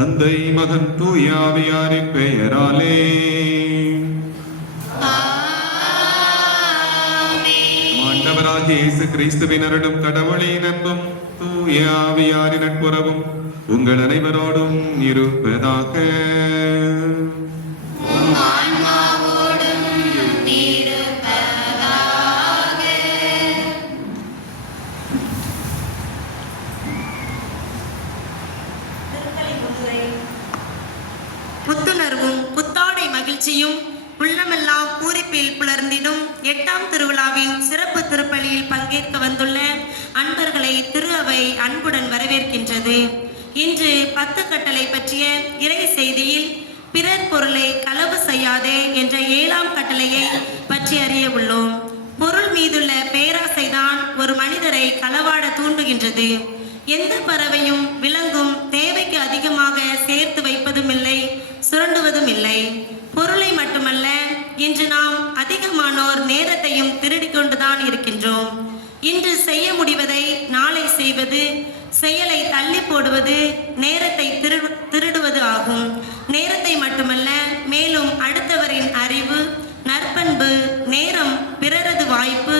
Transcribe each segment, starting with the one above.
தந்தை மகன் தூயாவியாரின் பெயராலே. ஆண்டவராகிய இயேசு கிறிஸ்துவின் அருளும் கடவுளின் அன்பும் தூயாவியாரின் நட்புறவும் உங்கள் அனைவரோடும் இருப்பதாக. புத்துணர்வும் புத்தாடை மகிழ்ச்சியும் உள்ளமெல்லாம் பூரிப்பில் புலர்ந்திடும் 8ஆம் திருவிழாவின் சிறப்பு திருப்பலியில் பங்கேற்க வந்துள்ள அன்பர்களை திரு அவை அன்புடன் வரவேற்கின்றது. இன்று 10 கட்டளை பற்றிய இறை செய்தியில் பிறர் பொருளை களவு செய்யாதே என்ற 7ஆம் கட்டளையை பற்றி அறிய உள்ளோம். பொருள் மீதுள்ள பேராசைதான் ஒரு மனிதரை களவாட தூண்டுகின்றது. எந்த பறவையும் விலங்கும் தேவைக்கு அதிகமாக சேர்த்து வைப்பதும் இல்லை, சுரண்டுவதும் இல்லை. பொருளை மட்டுமல்ல, இன்று நாம் அதிகமானோர் நேரத்தையும் திருடிக் கொண்டுதான் இருக்கின்றோம். இன்று செய்ய முடிவதை நாளை செய்வது, செயலை தள்ளி போடுவது நேரத்தை திருடுவது ஆகும். நேரத்தை மட்டுமல்ல, மேலும் அடுத்தவரின் அறிவு, நற்பண்பு, நேரம், பிறரது வாய்ப்பு,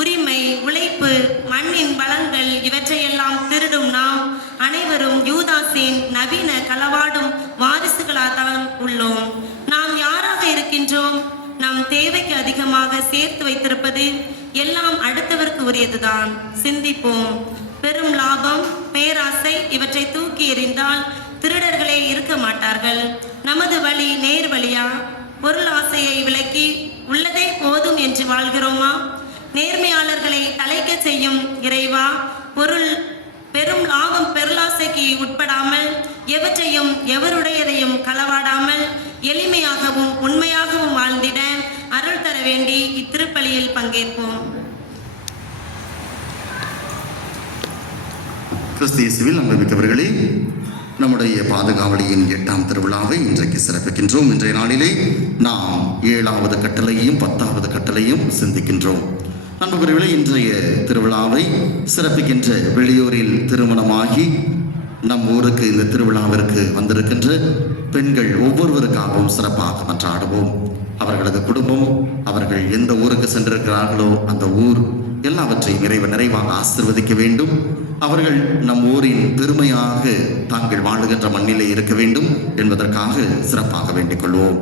உரிமை, உழைப்பு, மண்ணின் வளங்கள் இவற்றையெல்லாம் திருடும் நாம் அனைவரும் யூதாஸின் நவீன களவாடும் வாரிசுகளாகத்தான் உள்ளோம். நாம் யாராக இருக்கின்றோம்? நம் தேவைக்கு அதிகமாக சேர்த்து வைத்திருப்பது எல்லாம் அடுத்தவருக்கு உரியதுதான். சிந்திப்போம். பெரும் லாபம், பேராசை இவற்றை தூக்கி எறிந்தால் திருடர்களே இருக்க மாட்டார்கள். நமது வழி நேர் வழியா? பொருள் ஆசையை விலக்கி உள்ளதே போதும் என்று வாழ்கிறோமா? நேர்மையாளர்களை தலைக்க செய்யும் இறைவா, பெரும் லாபம் பெருளாசைக்கு உட்படாமல், எவற்றையும் எவருடையதையும் களவாடாமல் எளிமையாகவும் உண்மையாகவும் வாழ்ந்திட அருள் தர வேண்டி இத்திருப்பலியில் பங்கேற்போம். கிறிஸ்தியேசுவில் அன்புமிக்கவர்களே, நம்முடைய பாதுகாவலியின் 8ஆம் திருவிழாவை இன்றைக்கு சிறப்பிக்கின்றோம். இன்றைய நாளிலே நாம் 7வது கட்டளையும் 10வது கட்டளையும் சிந்திக்கின்றோம். அன்புக்குரியவர்களே, இன்றைய திருவிழாவை சிறப்பிக்கின்ற வெளியூரில் திருமணமாகி நம் ஊருக்கு இந்த திருவிழாவிற்கு வந்திருக்கின்ற பெண்கள் ஒவ்வொருவருக்காகவும் சிறப்பாக மன்றாடுவோம். அவர்களது குடும்பம், அவர்கள் எந்த ஊருக்கு சென்றிருக்கிறார்களோ அந்த ஊர் எல்லாவற்றையும் நிறைவாக ஆசீர்வதிக்க வேண்டும். அவர்கள் நம் ஊரின் பெருமையாக தாங்கள் வாழுகின்ற மண்ணிலே இருக்க வேண்டும் என்பதற்காக சிறப்பாக வேண்டிக் கொள்வோம்.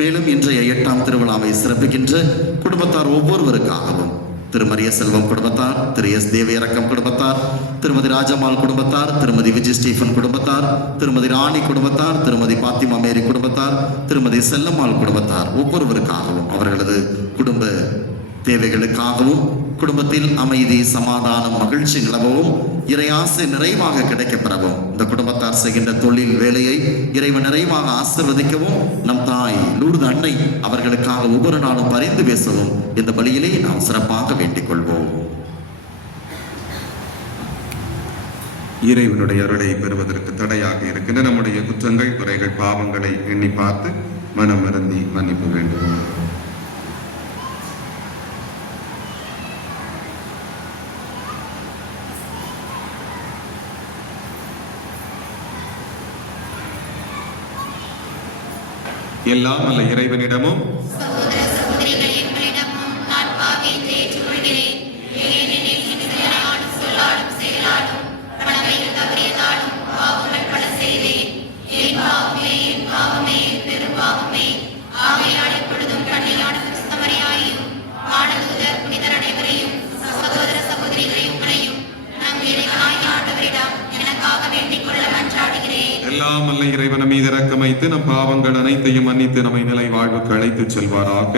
மேலும் இன்றைய 8ஆம் திருவிழாவை சிறப்பிக்கின்ற குடும்பத்தார் ஒவ்வொருவருக்காகவும், திரு மரிய செல்வம் குடும்பத்தார், திரு எஸ் தேவியரக்கம் குடும்பத்தார், திருமதி ராஜம்மாள் குடும்பத்தார், திருமதி விஜய் ஸ்டீஃபன் குடும்பத்தார், திருமதி ராணி குடும்பத்தார், திருமதி பாத்திமா மேரி குடும்பத்தார், திருமதி செல்லம்மாள் குடும்பத்தார் ஒவ்வொருவருக்காகவும், அவர்களது குடும்ப தேவைகளுக்காகவும், குடும்பத்தில் அமைதி, சமாதானம், மகிழ்ச்சி நிலவவும், இறையாசை நிறைவாக கிடைக்கப்பெறவும், இந்த குடும்பத்தார் செய்கின்ற தொழில் வேலையை இறைவன் நிறைவாக ஆசீர்வதிக்கவும், நம் தாய் லூர்து அன்னை அவர்களுக்காக ஒவ்வொரு நாளும் பரிந்து பேசவும் இந்த பலியிலே நாம் சிறப்பாக வேண்டிக் கொள்வோம். இறைவனுடைய அருளை பெறுவதற்கு தடையாக இருக்கின்ற நம்முடைய குற்றங்கள், குறைகள், பாவங்களை எண்ணி பார்த்து மனம் வருந்தி மன்னிப்பு வேண்டும். எல்லாம் அல்ல இறைவனிடமும் எல்லாம் அல்ல இறைவன் மீது இரக்கம் வைத்து நம் பாவங்கள் அனைத்தையும் மன்னித்து நம்மை நிலை வாழ்வுக்கு அழைத்து செல்வாராக.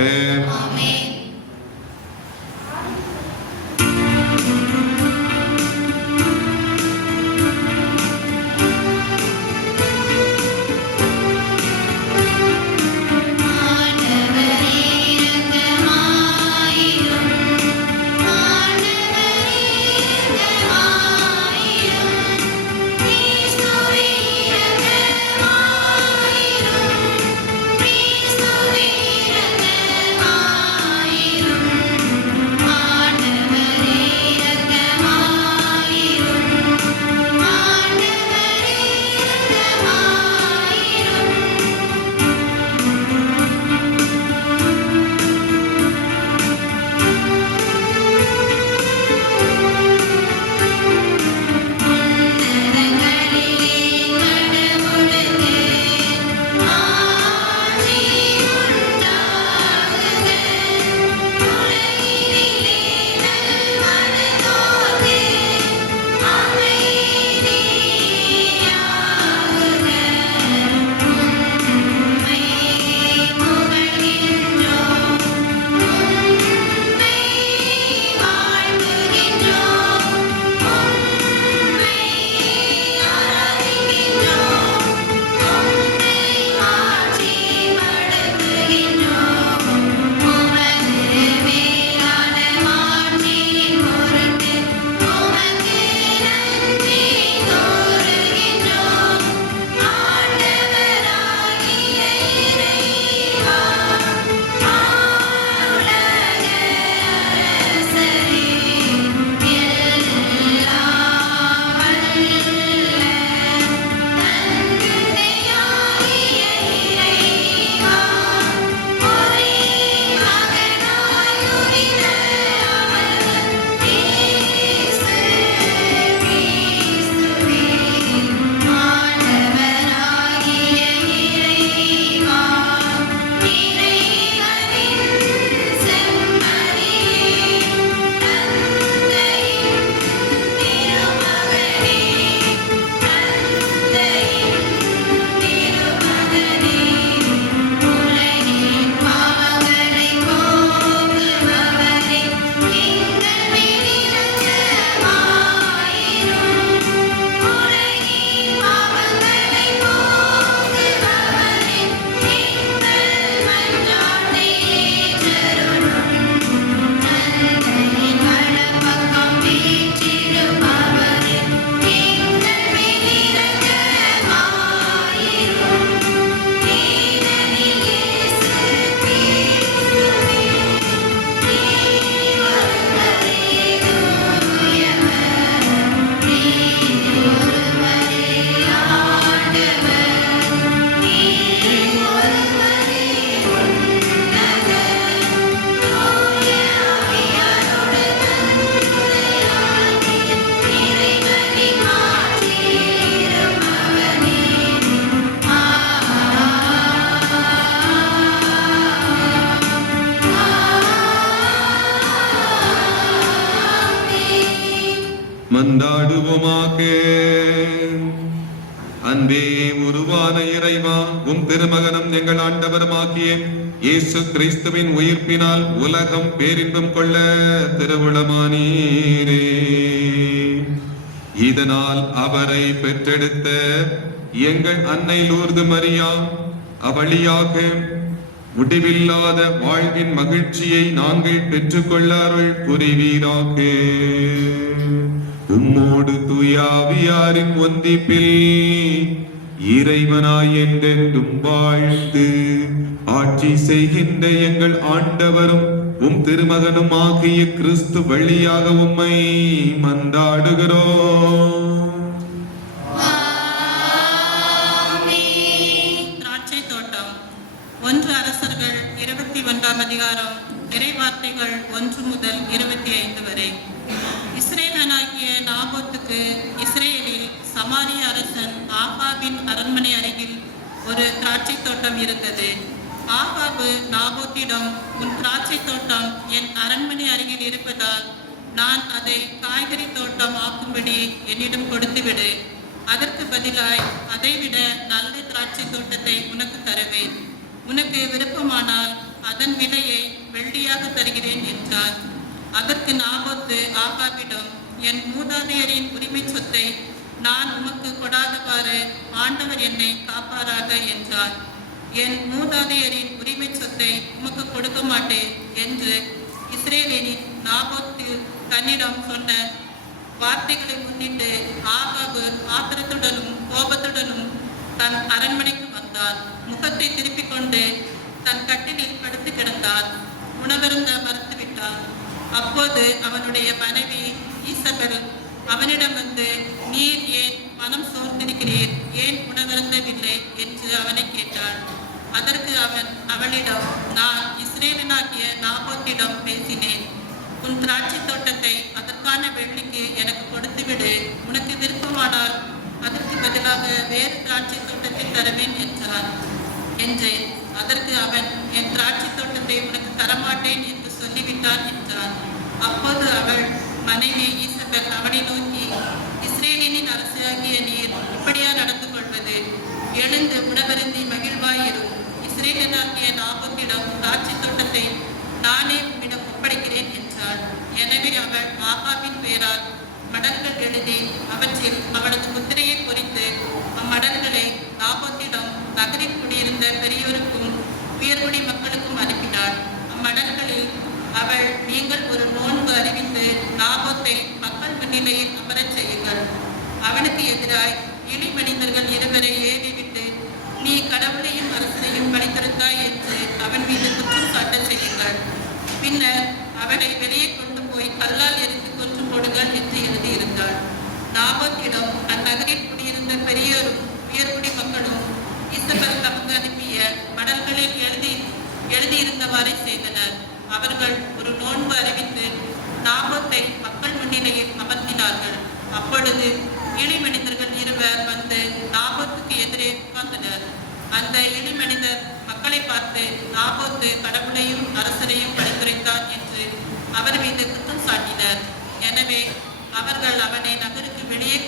மன்றாடுவோமாக. அன்பே உருவான இறைவா, உம் திருமகனும் எங்கள் ஆண்டவருமாகிய இயேசு கிறிஸ்துவின் உயிர்ப்பினால் உலகம் பேரின்பம் கொள்ள திருவுளமானீரே. இதனால் அவரை பெற்றெடுத்த எங்கள் அன்னை லூர்து மரியா அவளியாக முடிவில்லாத வாழ்வின் மகிழ்ச்சியை நாங்கள் பெற்றுக்கொள்ள அருள் புரிவீராக. உம்மோடு தூயாவியாரின் ஒன்றிப்பில் இறைவனாய் என்றென்றும் வாழ்ந்து ஆட்சி செய்கின்ற எங்கள் ஆண்டவரும் உம் திருமகனும் ஆகிய கிறிஸ்து வழியாக உம்மை மன்றாடுகிறோம். திராட்சை தோட்டம். 1 அரசர்கள் 21 அதிகாரம் இறைவார்த்தைகள் 1 முதல் 25 வரை. இஸ்ரேலனாகிய நாபோத்துக்கு இஸ்ரேலில் சமாரிய அரசன் ஆகாபின் அரண்மனை அருகில் ஒரு திராட்சை தோட்டம் இருந்தது. ஆகாபு நாபோத்திடம், உன் திராட்சை தோட்டம் என் அரண்மனை அருகில் இருப்பதால் நான் அதை காய்கறி தோட்டம் ஆக்கும்படி என்னிடம் கொடுத்துவிடு. அதற்கு பதிலாய் அதைவிட நல்ல திராட்சை தோட்டத்தை உனக்கு தருவேன். உனக்கு விருப்பமானால் அதன் விலையை வெள்ளியாக தருகிறேன் என்றார். அதற்கு நாபோத்து ஆகாபிடம், என் மூதாதையரின் உரிமை சொத்தை நான் உமக்கு கொடாதவாறு ஆண்டவர் என்னை காப்பாராக என்றார். என் மூதாதையரின் உரிமை சொத்தை உமக்கு கொடுக்க மாட்டேன் என்று இஸ்ரேலின் நாபோத்து தன்னிடம் சொன்ன வார்த்தைகளை முன்னிட்டு ஆகாபு ஆத்திரத்துடனும் கோபத்துடனும் தன் அரண்மனைக்கு வந்தான். முகத்தை திருப்பிக் கொண்டு தன் கட்டிலில் படுத்து கிடந்தான். உணவருந்த மறுத்துவிட்டான். அப்போது அவனுடைய மனைவி ஈசபெல் அவனிடம் வந்து, நீர் ஏன் மனம் சோர்ந்திருக்கிறீர், ஏன் உணவருந்தவில்லை என்று அவனை கேட்டாள். அதற்கு அவன் அவளிடம், நான் இஸ்ரேலனாகிய நாபோத்திடம் பேசினேன். உன் திராட்சை தோட்டத்தை அதற்கான வெள்ளிக்கு எனக்கு கொடுத்துவிடு. உனக்கு விருப்பமானால் அதற்கு பதிலாக வேறு திராட்சை தோட்டத்தை தருவேன் என்றான் என்றேன். அதற்கு அவன், என் திராட்சை தோட்டத்தை உனக்கு தரமாட்டேன் என்று சொல்லிவிட்டான் என்றான். அப்போது அவள் மனைவி ஈசபெல் அவனை நோக்கி, இஸ்ரேலின் அரசியாகிய நீர் இப்படியா நடந்து கொள்வது? எழுந்து உணவருந்தி மகிழ்வாயிரும். இஸ்ரேலனாகிய நாபோத்திடம் திராட்சை தோட்டத்தை நானே உம்மிடம் ஒப்படைக்கிறேன் என்றாள். எனவே அவள் ஆகாபின் பெயரால் மடல்கள் எழுதி அவற்றில் அவளது முத்திரையை பொறித்து அம்மடல்களை நாபோத்திடம் நகரில் குடியிருந்த பெரியோருக்கும் உயர்குடி மக்களுக்கும் அனுப்பினாள். அம்மடல்களில் அவள், நீங்கள் ஒரு நோன்பு அறிவித்து நாபோத்தை மக்கள் முன்னிலையில் அமரச் செய்யுங்கள். அவனுக்கு எதிராய் இளி மனிதர்கள் 2 ஏவிவிட்டு, நீ கடவுளையும் அரசனையும் பழித்திருந்தாய் என்று அவன் மீது குற்றம் சாட்ட செய்யுங்கள். பின்னர் அவனை வெளியே கொண்டு போய் கல்லால் எரிந்து கொன்று போடுங்கள் என்று எழுதியிருந்தாள். நாபோத்திடம் அந்நகரில் குடியிருந்த பெரியோரும் உயர்குடி மக்களும் ஈசபெல் தமக்கு அனுப்பிய மடல்களில் எழுதியிருந்தவாறே செய்தனர். அவர்கள் ஒரு நோன்பு அறிவித்து நாபோத்தை மக்கள் முன்னிலையில் அமர்த்தினார்கள். அப்பொழுது இளி மனிதர்கள் 2 வந்து நாபோத்துக்கு எதிரே உட்கார்ந்தனர். அந்த இளி மனிதர் மக்களை பார்த்து, நாபோத்து கடவுளையும் அரசரையும் பழித்துரைத்தான் என்று அவர் மீது குற்றம் சாட்டினர். எனவே அவர்கள் அவனை நகருக்கு வெளியே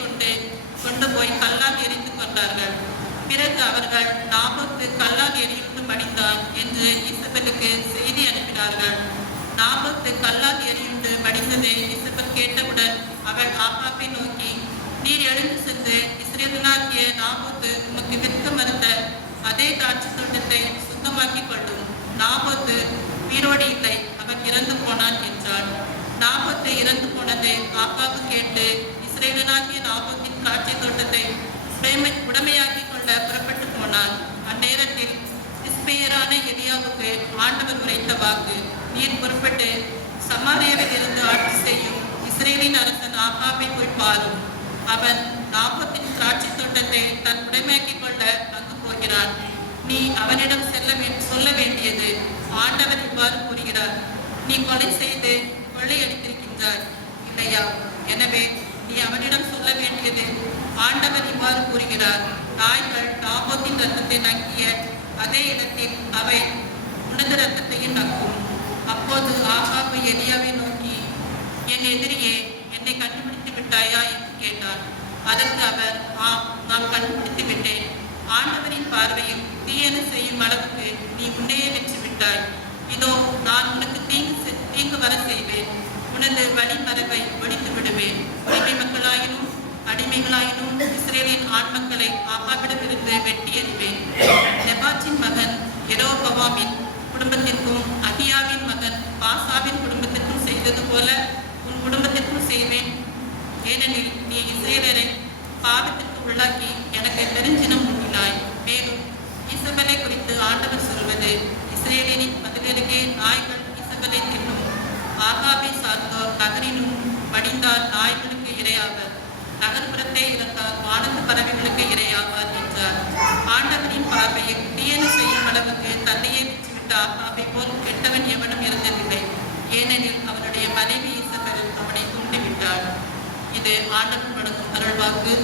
கொண்டு போய் கல்லால் எரிந்து கொண்டார்கள். பிறகு அவர்கள், நாபோத்து கல்லால் எரியுண்டு மடிந்தான் என்று ஈசபெலுக்கு செய்தி அனுப்பினார்கள். நாபோத்து கல்லால் எரியுண்டு மடிந்ததை ஈசபெல் கேட்டவுடன் அவள் ஆகாபை நோக்கி, நீர் எழுந்து சென்று இஸ்ரேலனாகிய நாபோத்து உமக்கு விற்க மறுத்த அதே திராட்சை தோட்டத்தை சுத்தமாக்கிக் கொள்ளும். நாபோத்து உயிரோடு இல்லை, அவன் இறந்து போனான் என்றாள். நாபோத்து இறந்து போனதை ஆகாபு கேட்டு இஸ்ரேலனாகிய நாபோத்தின் திராட்சை தோட்டத்தை உடைமையாக்கிக் கொள்ள புறப்பட்டு போனான். அந்நேரத்தில் இஸ்பேயரான எலியாவுக்கு ஆண்டவர் உரைத்த வாக்கு, நீர் புறப்பட்டு சமாரியாவில் இருந்து ஆட்சி செய்யும் இஸ்ரேலின் அரசன் ஆகாபை போய் பாரும். அவன் நாபோத்தின் திராட்சை தோட்டத்தை தன் உடைமையாக்கிக் கொள்ள அங்கு போகிறான். நீ அவனிடம் சொல்ல வேண்டியது, ஆண்டவர் இவ்வாறு கூறுகிறார், நீ கொலை செய்து கொள்ளையடித்திருக்கின்றாய் இல்லையா? எனவே நீ அவனிடம் சொல்ல வேண்டியது, ஆண்டவர் இவ்வாறு கூறுகிறார், நாய்கள் நாபோத்தின் ரத்தத்தை நக்கிய அதே இடத்தில் அவை உனது ரத்தத்தையும் நக்கும். அப்போது ஆகாபு எலியாவை நோக்கி, என் எதிரியே, என்னை கண்டுபிடித்து விட்டார் விட்டாயா என்று கேட்டார். அதற்கு அவர், ஆம், நான் கண்டுபிடித்து விட்டேன். ஆண்டவரின் பார்வையில் தீயன செய்யும் அளவுக்கு நீ உன்னையே வெற்றி விட்டாய். இதோ நான் உனக்கு தீங்கு வர செய்வேன். உனது வழிமரபை ஒழித்து விடுவேன். அடிமை மக்களாயினும் அடிமைகளாயினும் இஸ்ரேலின் ஆண் மக்களை ஆகாவிடமிருந்து வெட்டி எறிவேன். நெபாத்தின் மகன் யெரொபெயாமின் குடும்பத்திற்கும் அகியாவின் மகன் பாசாவின் குடும்பத்திற்கும் செய்தது போல உன் குடும்பத்திற்கும் செய்வேன். ஏனெனில் நீ இஸ்ரேலரை பாவத்திற்கு உள்ளாக்கி எனக்கு பெருஞ்சினம் ஊட்டினாய். மேலும் ஈசபலை குறித்து ஆண்டவர் சொல்வது, இஸ்ரேலின் மதிலருகே நாய்கள் ஈசபலை தின்னும். ஆகாபை சார்ந்தோர் நகரினும் வடிந்தால் நாய்களுக்கு இரையாவர். நகர்ப்புறத்தை இறந்தால் வானத்து பறவைகளுக்கு இரையாவார் என்றார். ஆண்டவரின் பார்வையில் தீயன செய்யும் அளவுக்கு தன்னையே விற்றுவிட்ட ஆகாபை போல் கெட்டவன் எவனும் இருந்ததில்லை. ஏனெனில் அவனுடைய மனைவி ஈசபெல் அவனை தூண்டிவிட்டாள். இது ஆண்டவன் வழங்கும் அருள்வாக்கு.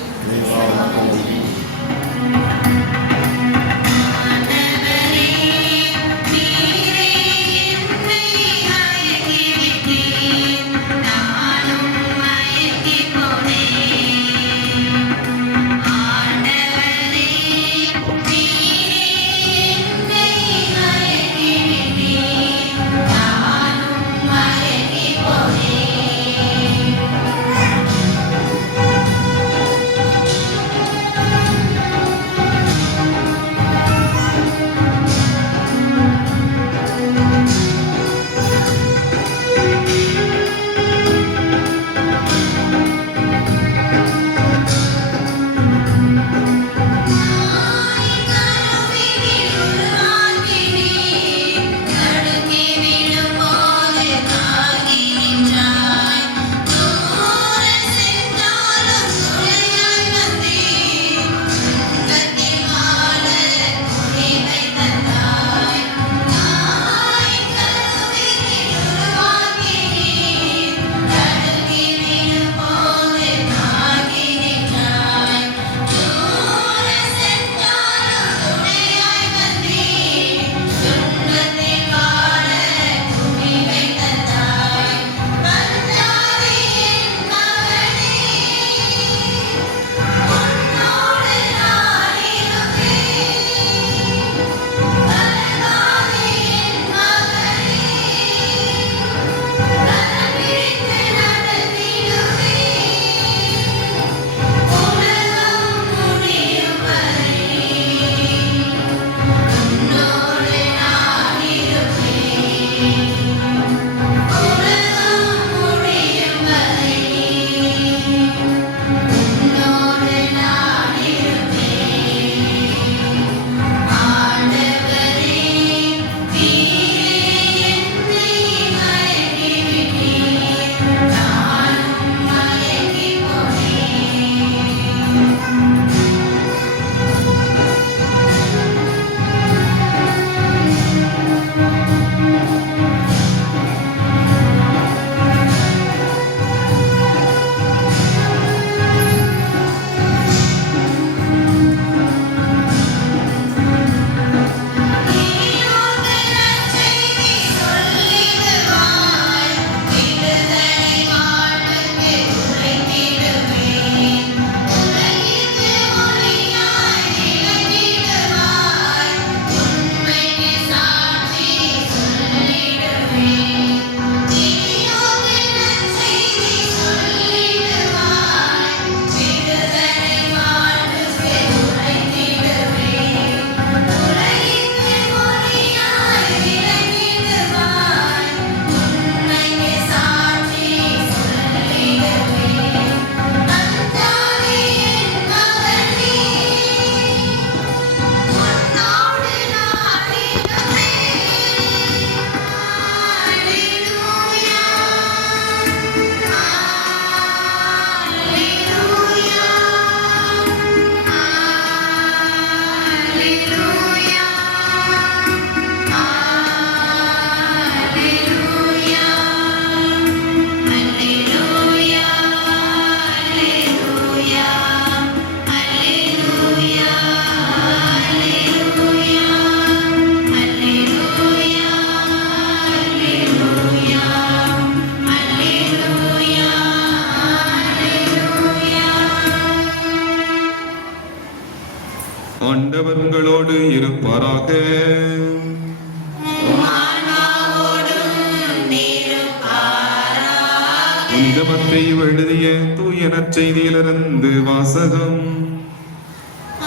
புனித மத்தேயு எழுதிய தூய நற்செய்தியிலிருந்து வாசகம்.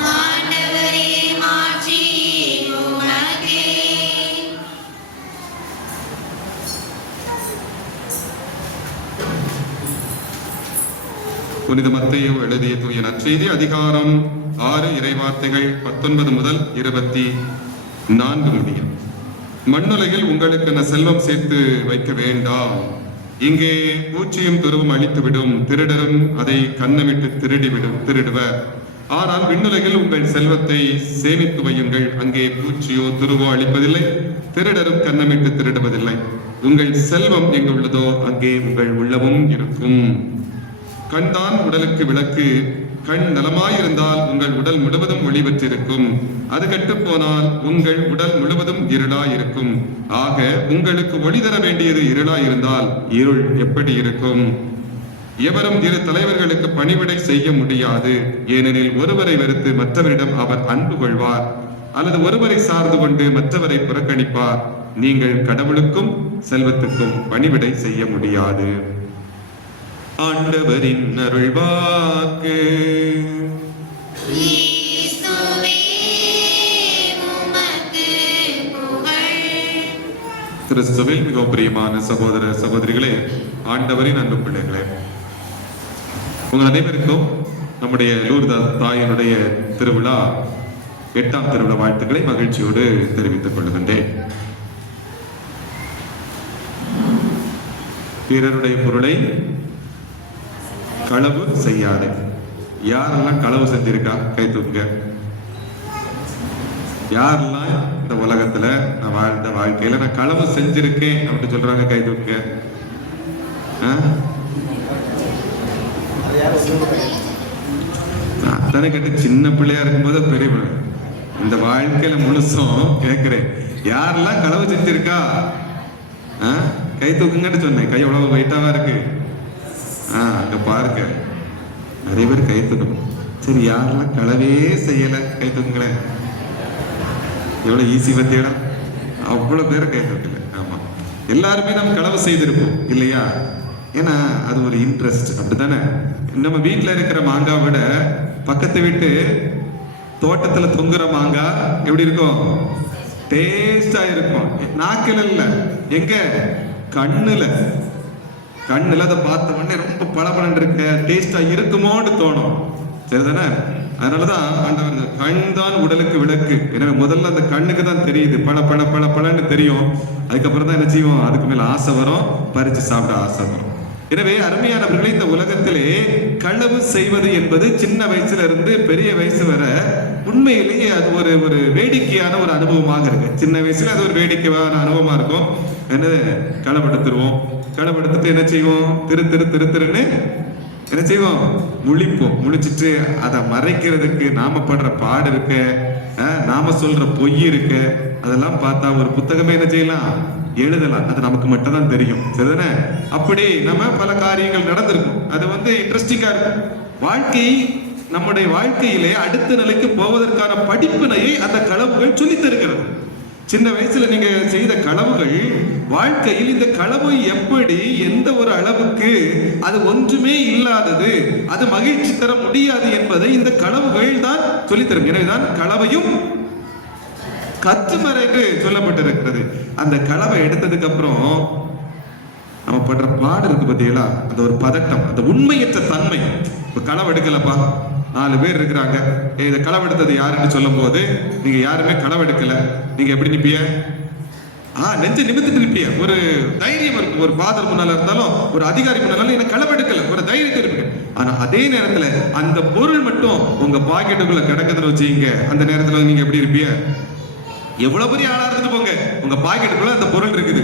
ஆண்டவரே, மாட்சி உமக்கே. புனித மத்தேயு எழுதிய தூய நற்செய்தி அதிகாரம் 6 இறைவார்த்தைகள் 19 முதல் 24 முடிய. மண்ணுலகில் உங்களுக்கு செல்வம் சேர்த்து வைக்க வேண்டாம். இங்கே பூச்சியும் துருவும் அழித்துவிடும், திருடரும் அதை கன்னமிட்டு திருடுவர். ஆனால் விண்ணுலகில் உங்கள் செல்வத்தை சேமித்து வையுங்கள். அங்கே பூச்சியோ துருவோ அழிப்பதில்லை, திருடரும் கன்னமிட்டு திருடுவதில்லை. உங்கள் செல்வம் எங்கு உள்ளதோ அங்கே உங்கள் உள்ளமும் இருக்கும். கண் தான் உடலுக்கு விளக்கு. கண் நலமாயிருந்தால் உங்கள் உடல் முழுவதும் ஒளி பெற்றிருக்கும். அது கெட்டுப் போனால் உங்கள் உடல் முழுவதும் இருளாயிருக்கும். ஆக உங்களுக்கு ஒளி தர வேண்டியது இருளாயிருந்தால் இருள் எப்படி இருக்கும்? எவரும் இரு தலைவர்களுக்கு பணிவிடை செய்ய முடியாது. ஏனெனில் ஒருவரை வெறுத்து மற்றவரிடம் அவர் அன்பு கொள்வார், அல்லது ஒருவரை சார்ந்து கொண்டு மற்றவரை புறக்கணிப்பார். நீங்கள் கடவுளுக்கும் செல்வத்துக்கும் பணிவிடை செய்ய முடியாது. ஆண்டவரின் அருள்வாக்கு. கிறிஸ்துவே, உமக்கு புகழ். கிறிஸ்துவில் மிகவும் பிரியமான சகோதர சகோதரிகளே, ஆண்டவரின் அன்பு பிள்ளைகளே, உங்கள் அனைவருக்கும் நம்முடைய லூர்தா தாயினுடைய திருவிழா 8ஆம் திருவிழா வாழ்த்துக்களை மகிழ்ச்சியோடு தெரிவித்துக் கொள்கின்றேன். பிறருடைய பொருளை களவு செய்யாதே. யாரெல்லாம் களவு செஞ்சிருக்கா கை தூக்குங்க. யாரெல்லாம் இந்த உலகத்துல நான் வாழ்ந்த வாழ்க்கையில நான் களவு செஞ்சிருக்கேன் அப்படின்னு சொல்றாங்க, கை தூக்குங்க. அத்தனை கேட்டு சின்ன பிள்ளையா இருக்கும்போது பெரிய பிள்ளை இந்த வாழ்க்கையில முழுசும் கேட்கிறேன், யாரெல்லாம் களவு செஞ்சிருக்கா கை தூக்குங்கன்னு சொன்னேன். கை எவ்வளவு வெயிட்டாவா இருக்கு. அங்க பாருங்க, நிறைய பேர் கை தூக்கணும். சரி, யாரெல்லாம் களவே செய்யல கை தூக்குங்களேன். எவ்வளவு ஈஸி பத்தியா, அவ்வளவு பேர் கை தூக்கல. ஆமா, எல்லாருமே நம்ம களவு செய்திருப்போம் இல்லையா? ஏன்னா அது ஒரு இன்ட்ரெஸ்ட், அப்படித்தானே? நம்ம வீட்டுல இருக்கிற மாங்காய் விட பக்கத்து வீட்டு தோட்டத்துல தொங்குற மாங்காய் எப்படி இருக்கும்? டேஸ்டா இருக்கும். நாக்கில இல்ல, எங்க? கண்ணுல. கண்ணுல அதை பார்த்த உடனே ரொம்ப பளபளன்னு இருக்க, டேஸ்டா இருக்குமோன்னு தோணும். சரிதானே? அதனாலதான் ஆண்டவர் கண் தான் உடலுக்கு விளக்கு. எனவே முதல்ல அந்த கண்ணுக்கு தான் தெரியுது, பளன்னு தெரியும். அதுக்கப்புறம் தான் என்ன செய்வோம்? அதுக்கு மேல ஆசை வரும், பறிச்சு சாப்பிட ஆசை வரும். எனவே அருமையானவர்களே, இந்த உலகத்திலே களவு செய்வது என்பது சின்ன வயசுல இருந்து பெரிய வயசு வர உண்மையிலேயே அது ஒரு வேடிக்கையான ஒரு அனுபவமாக இருக்கு. சின்ன வயசுல அது ஒரு வேடிக்கையான அனுபவமா இருக்கும். என்னது? களவெடுத்துருவோம். களவெடுத்துட்டு என்ன செய்வோம்? திருன்னு என்ன செய்வோம்? முழிப்போம். முழிச்சிட்டு அதை மறைக்கிறதுக்கு நாம படுற பாடு இருக்க, நாம சொல்ற பொய் இருக்க, அதெல்லாம் பார்த்தா ஒரு புத்தகமே என்ன செய்யலாம்? எழுதலாம். அது நமக்கு மட்டும் தான் தெரியும். சரிதானே? அப்படி நம்ம பல காரியங்கள் நடந்திருக்கும். அது இன்ட்ரெஸ்டிங்கா இருக்கும். நம்முடைய வாழ்க்கையிலே அடுத்த நிலைக்கு போவதற்கான படிப்பினையை அந்த களவுகள் சொல்லித் தருகிறது. சின்ன வயசுல நீங்க செய்த களவுகள் வாழ்க்கையில் இந்த களவு எப்படி, எந்த ஒரு அளவுக்கு அது ஒன்றுமே இல்லாதது, அது மகிழ்ச்சி தர முடியாது என்பதை இந்த களவுகள் தான் சொல்லித்தரும். எனவேதான் களவையும் கற்றுமறை என்று சொல்லப்பட்டிருக்கிறது. அந்த களவை எடுத்ததுக்கு அப்புறம் நம்ம படுற பாடு இருக்கு பார்த்தீங்களா? அந்த ஒரு பதட்டம், அந்த உண்மையற்ற தன்மை. இப்ப களவு எடுக்கலப்பா, 4 பேர் இருக்கிறாங்க, இதை களவெடுத்தது யாருன்னு சொல்லும் போது நீங்க யாருமே களவெடுக்கல, நீங்க எப்படி நிப்பிய? நெஞ்ச நிமித்திட்டு நிப்பிய. ஒரு தைரியம் இருக்கு. ஒரு ஃபாதர் முன்னால இருந்தாலும், ஒரு அதிகாரி முன்னாலும் என்ன களவெடுக்கல, ஒரு தைரியத்தை இருக்கு. ஆனா அதே நேரத்துல அந்த பொருள் மட்டும் உங்க பாக்கெட்டுக்குள்ள கிடக்குதுன்னு வச்சுங்க, அந்த நேரத்துல நீங்க எப்படி இருப்பிய? எவ்வளவு பெரிய ஆளா இருந்து போங்க, உங்க பாக்கெட்டுக்குள்ள அந்த பொருள் இருக்குது,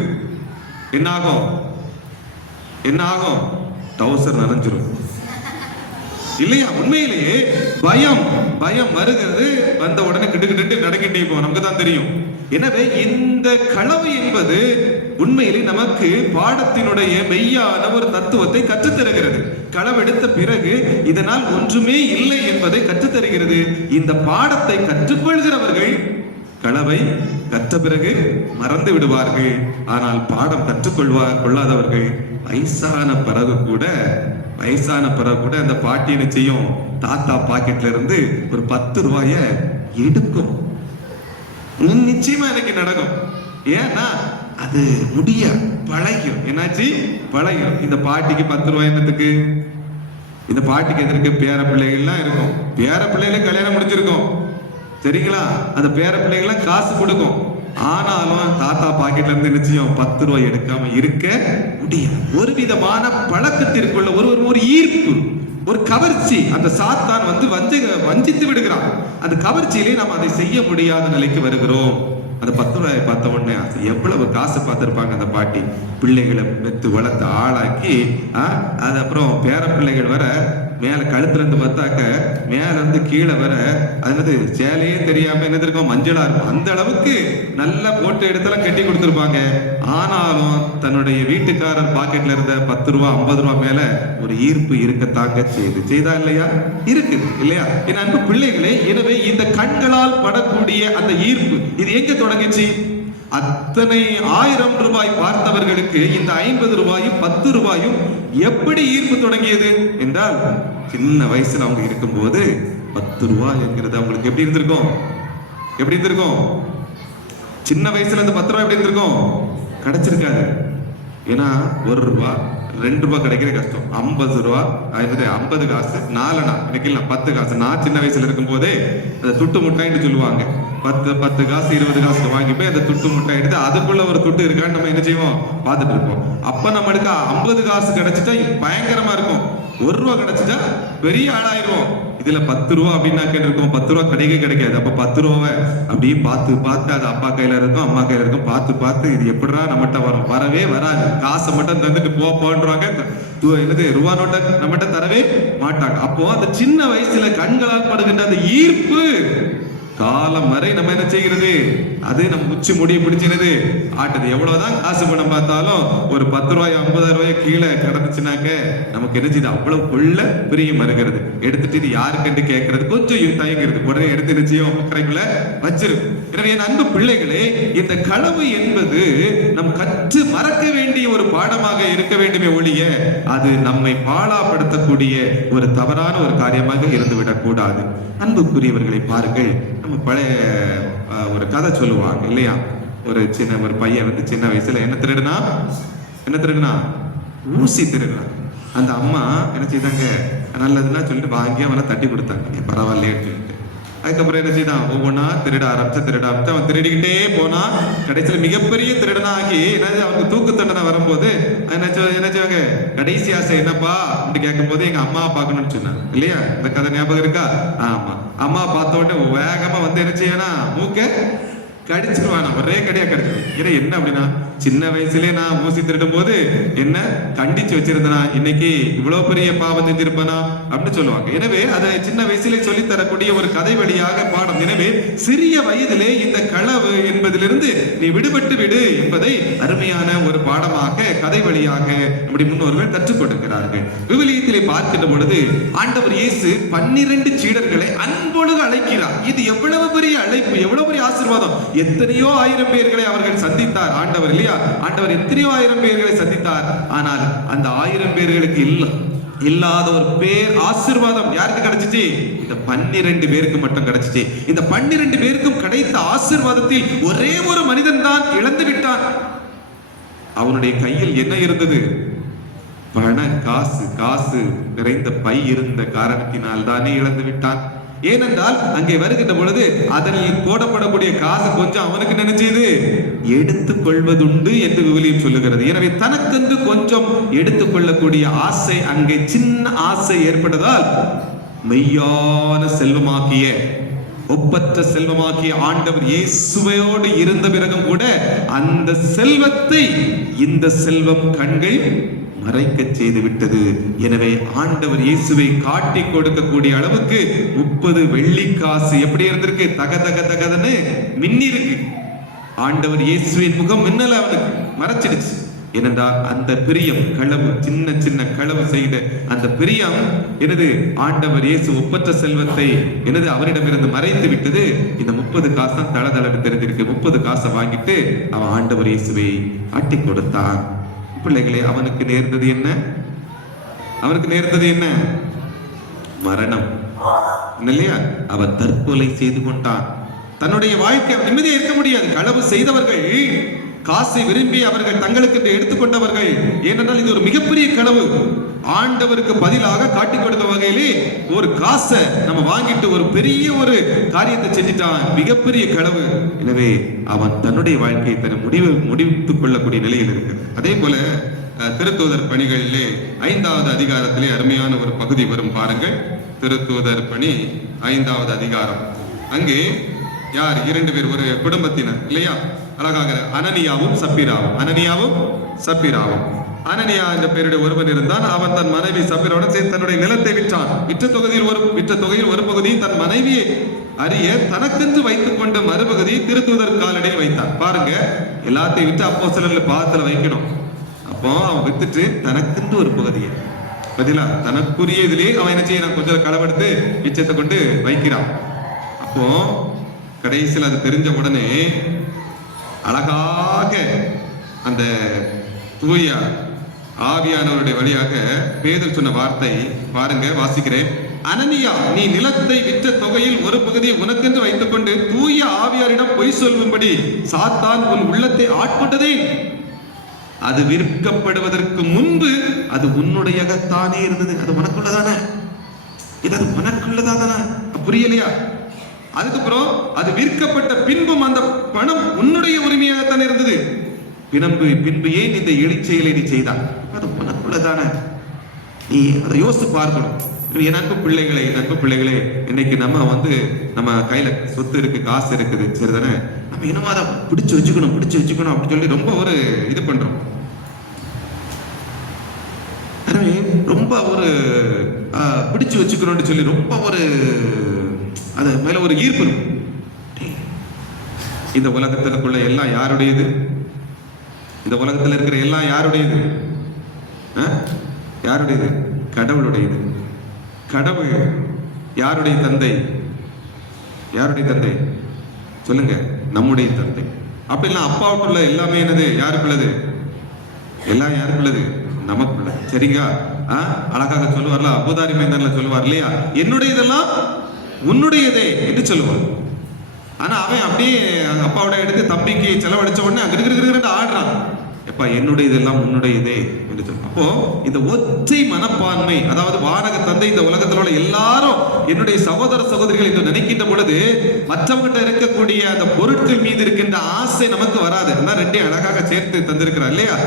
என்ன ஆகும்? டவுசர் நனைஞ்சிரும் இல்லையா? உண்மையிலேயே பயம் வருகிறது. வந்த உடனே கிட்டு நடக்கிட்டே போவோம், நமக்கு தான் தெரியும். எனவே இந்த களவு என்பது உண்மையிலே நமக்கு பாடத்தினுடைய மெய்யான ஒரு தத்துவத்தை கற்றுத்தருகிறது. களவெடுத்த பிறகு இதனால் ஒன்றுமே இல்லை என்பதை கற்றுத்தருகிறது. இந்த பாடத்தை கற்றுக்கொள்கிறவர்கள் களவை கற்ற பிறகு மறந்து விடுவார்கள். ஆனால் பாடம் கொள்ளாதவர்கள் வயசான பிறகு கூட அந்த பாட்டி என்ன செய்யும், தாத்தா பாக்கெட்ல இருந்து ஒரு 10 ரூபாய எடுக்கும். நிச்சயமா எனக்கு நடக்கும். ஏன்னா அது முடிய பழகும். என்னாச்சு? பழகும். இந்த பாட்டிக்கு 10 ரூபாய் என்னத்துக்கு? இந்த பாட்டிக்கு எதற்கு? பேர பிள்ளைகள்லாம் இருக்கும். பேர பிள்ளைகளுக்கு கல்யாணம் முடிச்சிருக்கும், சரிங்களா? அந்த பேர பிள்ளைகள்லாம் காசு கொடுக்கும். ஆனாலும் தாத்தா பாக்கெட்ல இருந்து நிச்சயம் 10 ரூபாய் எடுக்காம இருக்க முடியாது. ஒரு விதமான பழக்கத்திற்குள்ள ஒரு ஈர்ப்பு, ஒரு கவர்ச்சி. அந்த சாத்தான் வந்து வஞ்சித்து விடுகிறான். அந்த கவர்ச்சியிலே நாம் அதை செய்ய முடியாத நிலைக்கு வருகிறோம். அந்த 10 ரூபாயை பார்த்த உடனே எவ்வளவு காசு பார்த்திருப்பாங்க அந்த பாட்டி. பிள்ளைகளை பெத்து வளர்த்து ஆளாக்கி அது அப்புறம் பேர பிள்ளைகள் வர மேல கழுத்துல இருந்து பார்த்தாக்க மேல இருந்து கீழே வர அது சேலையே தெரியாம என்ன இருக்கும், மஞ்சளா இருக்கும். அந்த அளவுக்கு நல்லா போட்டு எடுத்தெல்லாம் கட்டி கொடுத்துருப்பாங்க. ஆனாலும் தன்னுடைய வீட்டுக்காரர் பாக்கெட்ல இருந்த 10 ரூபா 50 ரூபா மேல ஒரு ஈர்ப்பு இருக்கத்தாங்க செய்தா இல்லையா? இருக்குது இல்லையா? என் அன்பு பிள்ளைகளே, எனவே இந்த கண்களால் படக்கூடிய அந்த ஈர்ப்பு இது எங்க தொடங்குச்சு? அத்தனை 1000 ரூபாய் பார்த்தவர்களுக்கு இந்த 50 ரூபாயும் 10 ரூபாயும் எப்படி ஈர்ப்பு தொடங்கியது என்றால், சின்ன வயசுல அவங்க இருக்கும்போது 10 ரூபாய் என்கிறது அவங்களுக்கு எப்படி இருந்திருக்கும்? சின்ன வயசுல இந்த 10 ரூபாய் எப்படி இருந்திருக்கும்? கிடைச்சிருக்காது. ஏன்னா 1 ரூபா 2 ரூபாய் கிடைக்கிற கஷ்டம். 50 ரூபா 50 காசு 4 அணா இன்னைக்கு இல்ல 10 காசு. நான் சின்ன வயசுல இருக்கும் போதே அதை துட்டு முட்டாயின்னு சொல்லுவாங்க. 10 காசு 20 காசு வாங்கி போய் அந்த துட்டு முட்டை எடுத்து அதுக்குள்ள ஒரு துட்டு இருக்கான்னு நம்ம என்ன செய்வோம், பார்த்துட்டு இருப்போம். அப்ப நம்மளுக்கு 50 காசு கிடைச்சிட்டா பயங்கரமா இருக்கும். 1 ரூபா கிடைச்சிட்டா பெரிய ஆளாயிருவோம். இதுல 10 ரூபா அப்படின்னா இருக்கும், 10 ரூபா கிடைக்காது. அப்ப 10 ரூபாவை அப்படியே பார்த்து அது அப்பா கையில இருக்கும், அம்மா கையில இருக்கும். பார்த்து இது எப்படிடா நம்மகிட்ட வரும்? வரவே வராது. காசை மட்டும் தந்துட்டு போன்றாங்க. என்னது ரூபா நோட்டை நம்மகிட்ட தரவே மாட்டாங்க. அப்போ அந்த சின்ன வயசுல கண்களால் படுகின்ற அந்த ஈர்ப்பு காலம் வரை நம்ம என்ன செய்கிறது, அது நம்ம உச்சி முடிய பிடிச்சினது ஆட்டது. எவ்வளவுதான் காசு பணம் பார்த்தாலும் ஒரு 10 ரூபாய் 50 ரூபாய் கீழே கிடந்துச்சுனாக்க நமக்கு என்ன செய்யுது, அவ்வளவு கொள்ள பிரியம் வருகிறது. எடுத்துட்டு இது யாருக்கென்று கேட்கறது கொஞ்சம் தயங்கிறது. உடனே எடுத்து நிச்சயம் கரைக்குள்ள வச்சிருக்கு. எனவே என் அன்பு பிள்ளைகளே, இந்த களவு என்பது நம் கற்று மறக்க வேண்டிய ஒரு பாடமாக இருக்க வேண்டுமே ஒழிய அது நம்மை பாழாப்படுத்தக்கூடிய ஒரு தவறான ஒரு காரியமாக இருந்துவிடக் கூடாது. அன்புக்குரியவர்களை பாருங்கள், நம்ம பழைய ஒரு கதை சொல்லுவாங்க இல்லையா? ஒரு பையன் வந்து சின்ன வயசுல என்ன திருடுனா ஊசி திருடுறான். அந்த அம்மா என்ன செய்தாங்க, நல்லதுன்னா சொல்லிட்டு வாங்கி அவனை தட்டி கொடுத்தாங்க, பரவாயில்லையேன்னு சொல்லிட்டு. அதுக்கப்புறம் என்ன செய்தான், ஒவ்வொன்னா திருட ஆரம்பிச்சு அவன் திருடிக்கிட்டே போனா கடைசியில மிகப்பெரிய திருடனா ஆகி அவனுக்கு தூக்கு தண்டனை வரும்போது என்ன செய்வாங்க, கடைசி ஆசை என்னப்பா அப்படின்னு கேட்கும் போது எங்க அம்மா பார்க்கணும்னு சொன்னாங்க இல்லையா? இந்த கதை ஞாபகம் இருக்கா? ஆமா. அம்மா பார்த்த உடனே வேகமா வந்து என்ன செய்யனா, மூக்க கடிச்சிருவானா, ஒரே கடியா கடிச்சு. என்ன அப்படின்னா, சின்ன வயசுலயே நான் ஊசி திருடும் போது என்ன கண்டிச்சு வச்சிருந்தனா, இன்னைக்கு இவ்வளவு பெரிய பாவம் செஞ்சிருப்பானா அப்படின்னு சொல்லுவாங்க. எனவே அதை சின்ன வயசுல சொல்லி தரக்கூடிய ஒரு கதை வழியாக பாடம். எனவே சிறிய வயதிலே இந்த களவு என்பதிலிருந்து நீ விடுபட்டு விடு என்பதை அருமையான ஒரு பாடமாக கதை வழியாக நம்முடைய முன்னோர்கள் கற்றுக் கொடுக்கிறார்கள். விவிலியத்திலே பார்க்கின்ற பொழுது ஆண்டவர் இயேசு 12 சீடர்களை அன்பொழுது அழைக்கிறார். இது எவ்வளவு பெரிய அழைப்பு, எவ்வளவு பெரிய ஆசீர்வாதம். எத்தனையோ 1000 பேர்களை அவர்கள் சந்தித்தார் ஆண்டவர் இல்லையா? ஆண்டவர் எத்தனையோ 1000 பேர்களை சந்தித்தார். ஆனால் அந்த 1000 பேர்களுக்கு இல்லாத ஒரு பேர் ஆசீர்வாதம் யாருக்கு கிடைச்சிச்சு? இந்த 12 பேருக்கு மட்டும் கிடைச்சிச்சு. இந்த 12 பேருக்கும் கிடைத்த ஆசீர்வாதத்தில் ஒரே ஒரு மனிதன் தான் இழந்து விட்டான். அவனுடைய கையில் என்ன இருந்தது? பண காசு நிறைந்த பை இருந்த காரணத்தினால் தானே இழந்து விட்டான். ஏனென்றால் அங்கே வருகின்ற பொழுது அதனில் போடப்படக்கூடிய காசு கொஞ்சம் அவனுக்கு நினைச்சது எடுத்துக் கொள்வதுண்டு என்று விவிலியம் சொல்லுகிறது. எனவே தனக்கென்று கொஞ்சம் எடுத்துக் கொள்ளக்கூடிய ஆசை, அங்கே சின்ன ஆசை ஏற்பட்டதால் மெய்யான செல்வமாக்கிய ஒப்பற்ற செல்வமாக்கிய ஆண்டவர் இயேசுவோடு இருந்த பிறகும் கூட அந்த செல்வத்தை இந்த செல்வம் கண்கள் மறைக்க செய்து விட்டது. எனவே ஆண்டவர் இயேசுவை காட்டி கொடுக்கக்கூடிய அளவுக்கு 30 வெள்ளிக்காசு எப்படி இருந்திருக்கு? தகதன்னு மின்னி இருக்கு. ஆண்டவர் இயேசுவின் முகம் மின்னல அவனுக்கு மறைச்சிடுச்சு. ஏனென்றால் அந்த பிரியம் களவு, சின்ன சின்ன களவு செய்த அந்த பிரியம் எனது ஆண்டவர் இயேசு ஒப்பற்ற செல்வத்தை எனது அவரிடமிருந்து மறைத்து விட்டது. இந்த 30 காசு தான் தளதளவு தெரிஞ்சிருக்கு. 30 காசை வாங்கிட்டு அவன் ஆண்டவர் இயேசுவை ஆட்டி கொடுத்தான். பிள்ளைகளே, அவனுக்கு நேர்ந்தது என்ன? அவனுக்கு நேர்ந்தது என்ன? மரணம் இல்லையா? அவன் தற்கொலை செய்து கொண்டான். தன்னுடைய வாழ்க்கை நிம்மதியாக இருக்க முடியாது. களவு செய்தவர்கள், காசை விரும்பி அவர்கள் தங்களுக்கு எடுத்துக்கொண்டவர்கள், ஏனென்றால் இது ஒரு மிகப்பெரிய களவு. ஆண்டவருக்கு பதிலாக காட்டிக் கொடுத்த வகையிலே ஒரு காசை நம்ம வாங்கிட்டு ஒரு பெரிய ஒரு காரியத்தை செஞ்சிட்டான். மிகப்பெரிய களவு. எனவே அவன் தன்னுடைய வாழ்க்கையை தன்னை முடித்துக் கொள்ளக்கூடிய நிலையில் இருக்கு. அதே போல திருத்தூதர் பணிகளிலே 5வது அதிகாரத்திலே அருமையான ஒரு பகுதி வரும் பாருங்கள். திருத்தூதர் பணி 5வது அதிகாரம். அங்கே யார்? 2 பேர், ஒரு குடும்பத்தினர் இல்லையா? அழகாக அனனியாவும் சப்பீராவும். அனனியாவும் சப்பீராவும். அனனியா என்ற பேருடைய ஒருவன் இருந்தான். அவன் தன் மனைவி சப்பீராவுடன் சேர்த்து தன்னுடைய நிலத்தை விற்றான். விற்ற தொகையில் ஒரு பகுதி தன் மனைவியை அறிய தனக்கென்று வைத்துக் கொண்ட மறுபகுதி திருத்தூதர் காலடியில் வைத்தான். பாருங்க, எல்லாத்தையும் விற்று அப்போஸ்தலர்கள் பாதத்துல வைக்கணும். அப்போ அவன் வித்துட்டு தனக்கென்று ஒரு பகுதியை பதிலா தனக்குரிய இதுலயே அவன் என்ன செய்யறான்? கொஞ்சம் களவெடுத்து மிச்சத்தை கொண்டு வைக்கிறான். அப்போ கடைசியில் அது தெரிஞ்ச உடனே அழகாக அந்த தூய ஆவியானவருடைய வழியாக பேதுரு சொன்ன வார்த்தை பாருங்க, வாசிக்கிறேன். அனனியா, நீ நிலத்தை விற்ற தொகையில் ஒரு பகுதியை உனக்கென்று வைத்துக் கொண்டு தூய ஆவியாரிடம் பொய் சொல்லும்படி சாத்தான் உன் உள்ளத்தை ஆட்கொண்டதே. அது விற்கப்படுவதற்கு முன்பு அது உன்னுடையதானே இருந்தது. அது உனக்குள்ளதானே, இது அது உனக்குள்ளதானே. புரியலையா? அதுக்கப்புறம் அது விற்கப்பட்ட பின்பும் அந்த பணம் உன்னுடைய உரிமையாகத்தானே இருந்தது. பின்பு ஏன் இந்த எளிச்செயலை நீ செய்தாய்? அது உனக்குள்ளதானே. நீ அதை யோசித்து பார்க்கணும். என் அன்பு பிள்ளைகளே, இன்னைக்கு நம்ம கையில சொத்து இருக்கு, காசு இருக்குது, சரிதானே? நம்ம என்னமோ அதை பிடிச்சு வச்சுக்கணும் அப்படின்னு சொல்லி ரொம்ப ஒரு இது பண்றோம். ரொம்ப ஒரு பிடிச்சு வச்சுக்கணும்னு சொல்லி ரொம்ப ஒரு அது மேல ஒரு ஈர்ப்பு இருக்கும். இந்த உலகத்திற்குள்ள எல்லாம் யாருடையது? இந்த உலகத்தில் இருக்கிற எல்லாம் யாருடையது? யாருடையது? கடவுளுடையது. கடவுள் யாருடைய தந்தை? யாருடைய தந்தை சொல்லுங்க? நம்முடைய தந்தை. அப்படிலாம் அப்பாவுக்குள்ள எல்லாமே என்னது? யாருக்குள்ளது? எல்லாம் யாருக்குள்ளது? நமக்குள்ள. சரிங்களா? அழகாக சொல்லுவார்ல, அபுதாரி மைதான்ல சொல்லுவார் இல்லையா, என்னுடையதெல்லாம் உன்னுடையதே என்று சொல்லுவார். ஆனா அவன் அப்படியே அப்பாவோட எடுத்து தம்பிக்கு செலவழிச்ச உடனே அங்கிட்டு ஆடுறான். எப்பா, என்னுடையதெல்லாம் உன்னுடையதே என்று சொல்ல. அப்போ இந்த ஒற்றை மனப்பான்மை, அதாவது வானக தந்தை இந்த உலகத்தில் உள்ள எல்லாரும் என்னுடைய சகோதர சகோதரிகள் என்று நினைக்கின்ற பொழுது மற்றவங்கிட்ட இருக்கக்கூடிய அந்த பொருட்கள் மீது இருக்கின்ற ஆசை நமக்கு வராது. அதான் 2 அழகாக சேர்த்து தந்திருக்கிறார் இல்லையா?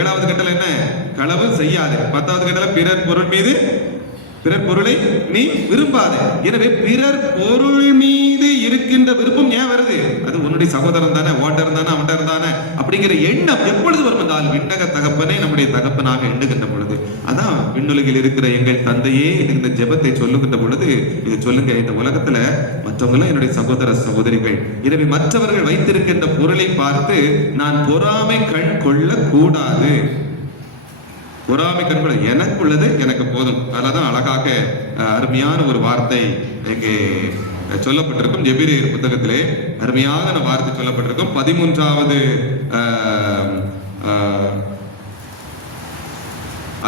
7வது கட்டளை என்ன? களவு செய்யாது. 10வது கட்டளை பிறர் பொருளை நீ விரும்பாதே. எனவே பிறர் பொருள் மீது இருக்கின்ற விருப்பம் ஏன் வருது? அது உன்னுடைய சகோதரன் தானே, ஓட்டர் தானே, அவன் தானே அப்படிங்கிற எண்ணம் எப்பொழுது வரும் என்றால் விண்ணக தகப்பனே நம்முடைய தகப்பனாக எண்ணுகின்ற பொழுது. அதான் விண்ணுலகில் இருக்கிற எங்கள் தந்தையே இந்த ஜெபத்தை சொல்லுகின்ற பொழுது இது சொல்லுங்க, இந்த உலகத்துல மற்றவங்க எல்லாம் என்னுடைய சகோதர சகோதரிகள். எனவே மற்றவர்கள் வைத்திருக்கின்ற பொருளை பார்த்து நான் பொறாமை கண் கொள்ள கூடாது. பொறாமை கண்பட எனக்கு உள்ளது எனக்கு போதும். அதனாலதான் அழகாக அருமையான ஒரு வார்த்தை இங்கே சொல்லப்பட்டிருக்கும். எபிரேயர் புத்தகத்திலே அருமையான வார்த்தை சொல்லப்பட்டிருக்கும். 13வது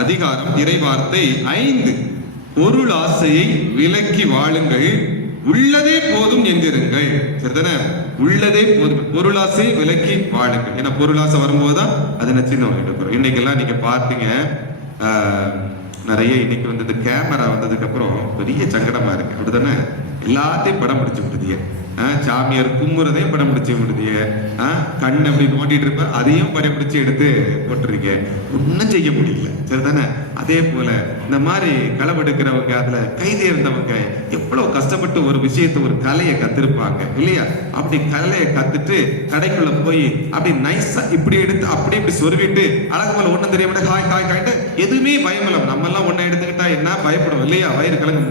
அதிகாரம் இறை வார்த்தை 5. பொருள் ஆசையை விலக்கி வாழுங்கள், உள்ளதே போதும் என்கிறீர்கள். சரிதானே? உள்ளதே போதும். பொருளாசை விலக்கி வாழுங்கள். ஏன்னா பொருளாசை வரும்போதுதான் அது நிச்சயம். இன்னைக்கெல்லாம் நீங்க பார்த்தீங்க, நிறைய இன்னைக்கு வந்து கேமரா வந்ததுக்கு அப்புறம் பெரிய சங்கடமா இருக்கு. அப்படித்தானே? எல்லாத்தையும் படம் பிடிச்சு விடுதிய, சாமியார் கும்புறதே படம் பிடிச்சி விடுதிய, கண் அப்படி நோண்டிட்டு இருப்ப அதையும் படம் பிடிச்சி எடுத்து போட்டுருக்கீங்க. ஒன்னும் செய்ய முடியல. சரிதானே? அதே போல இந்த மாதிரி களவெடுக்கிறவங்க, அதுல கைதி இருந்தவங்க எவ்வளவு கஷ்டப்பட்டு ஒரு விஷயத்தை, ஒரு கலையை கத்திருப்பாங்க இல்லையா? அப்படி கலையை கத்துட்டு கடைக்குள்ள போய் அப்படி நைஸா இப்படி எடுத்து அப்படி இப்படி சொருவிட்டு அழகு போல ஒண்ணும் தெரிய மாட்டேன், காய் காய் காய்ட்டு எதுவுமே பயமில்ல. நம்ம எல்லாம் ஒண்ணு எடுத்துக்கிட்டா என்ன பயப்படும் இல்லையா? வயிறு கலங்கு.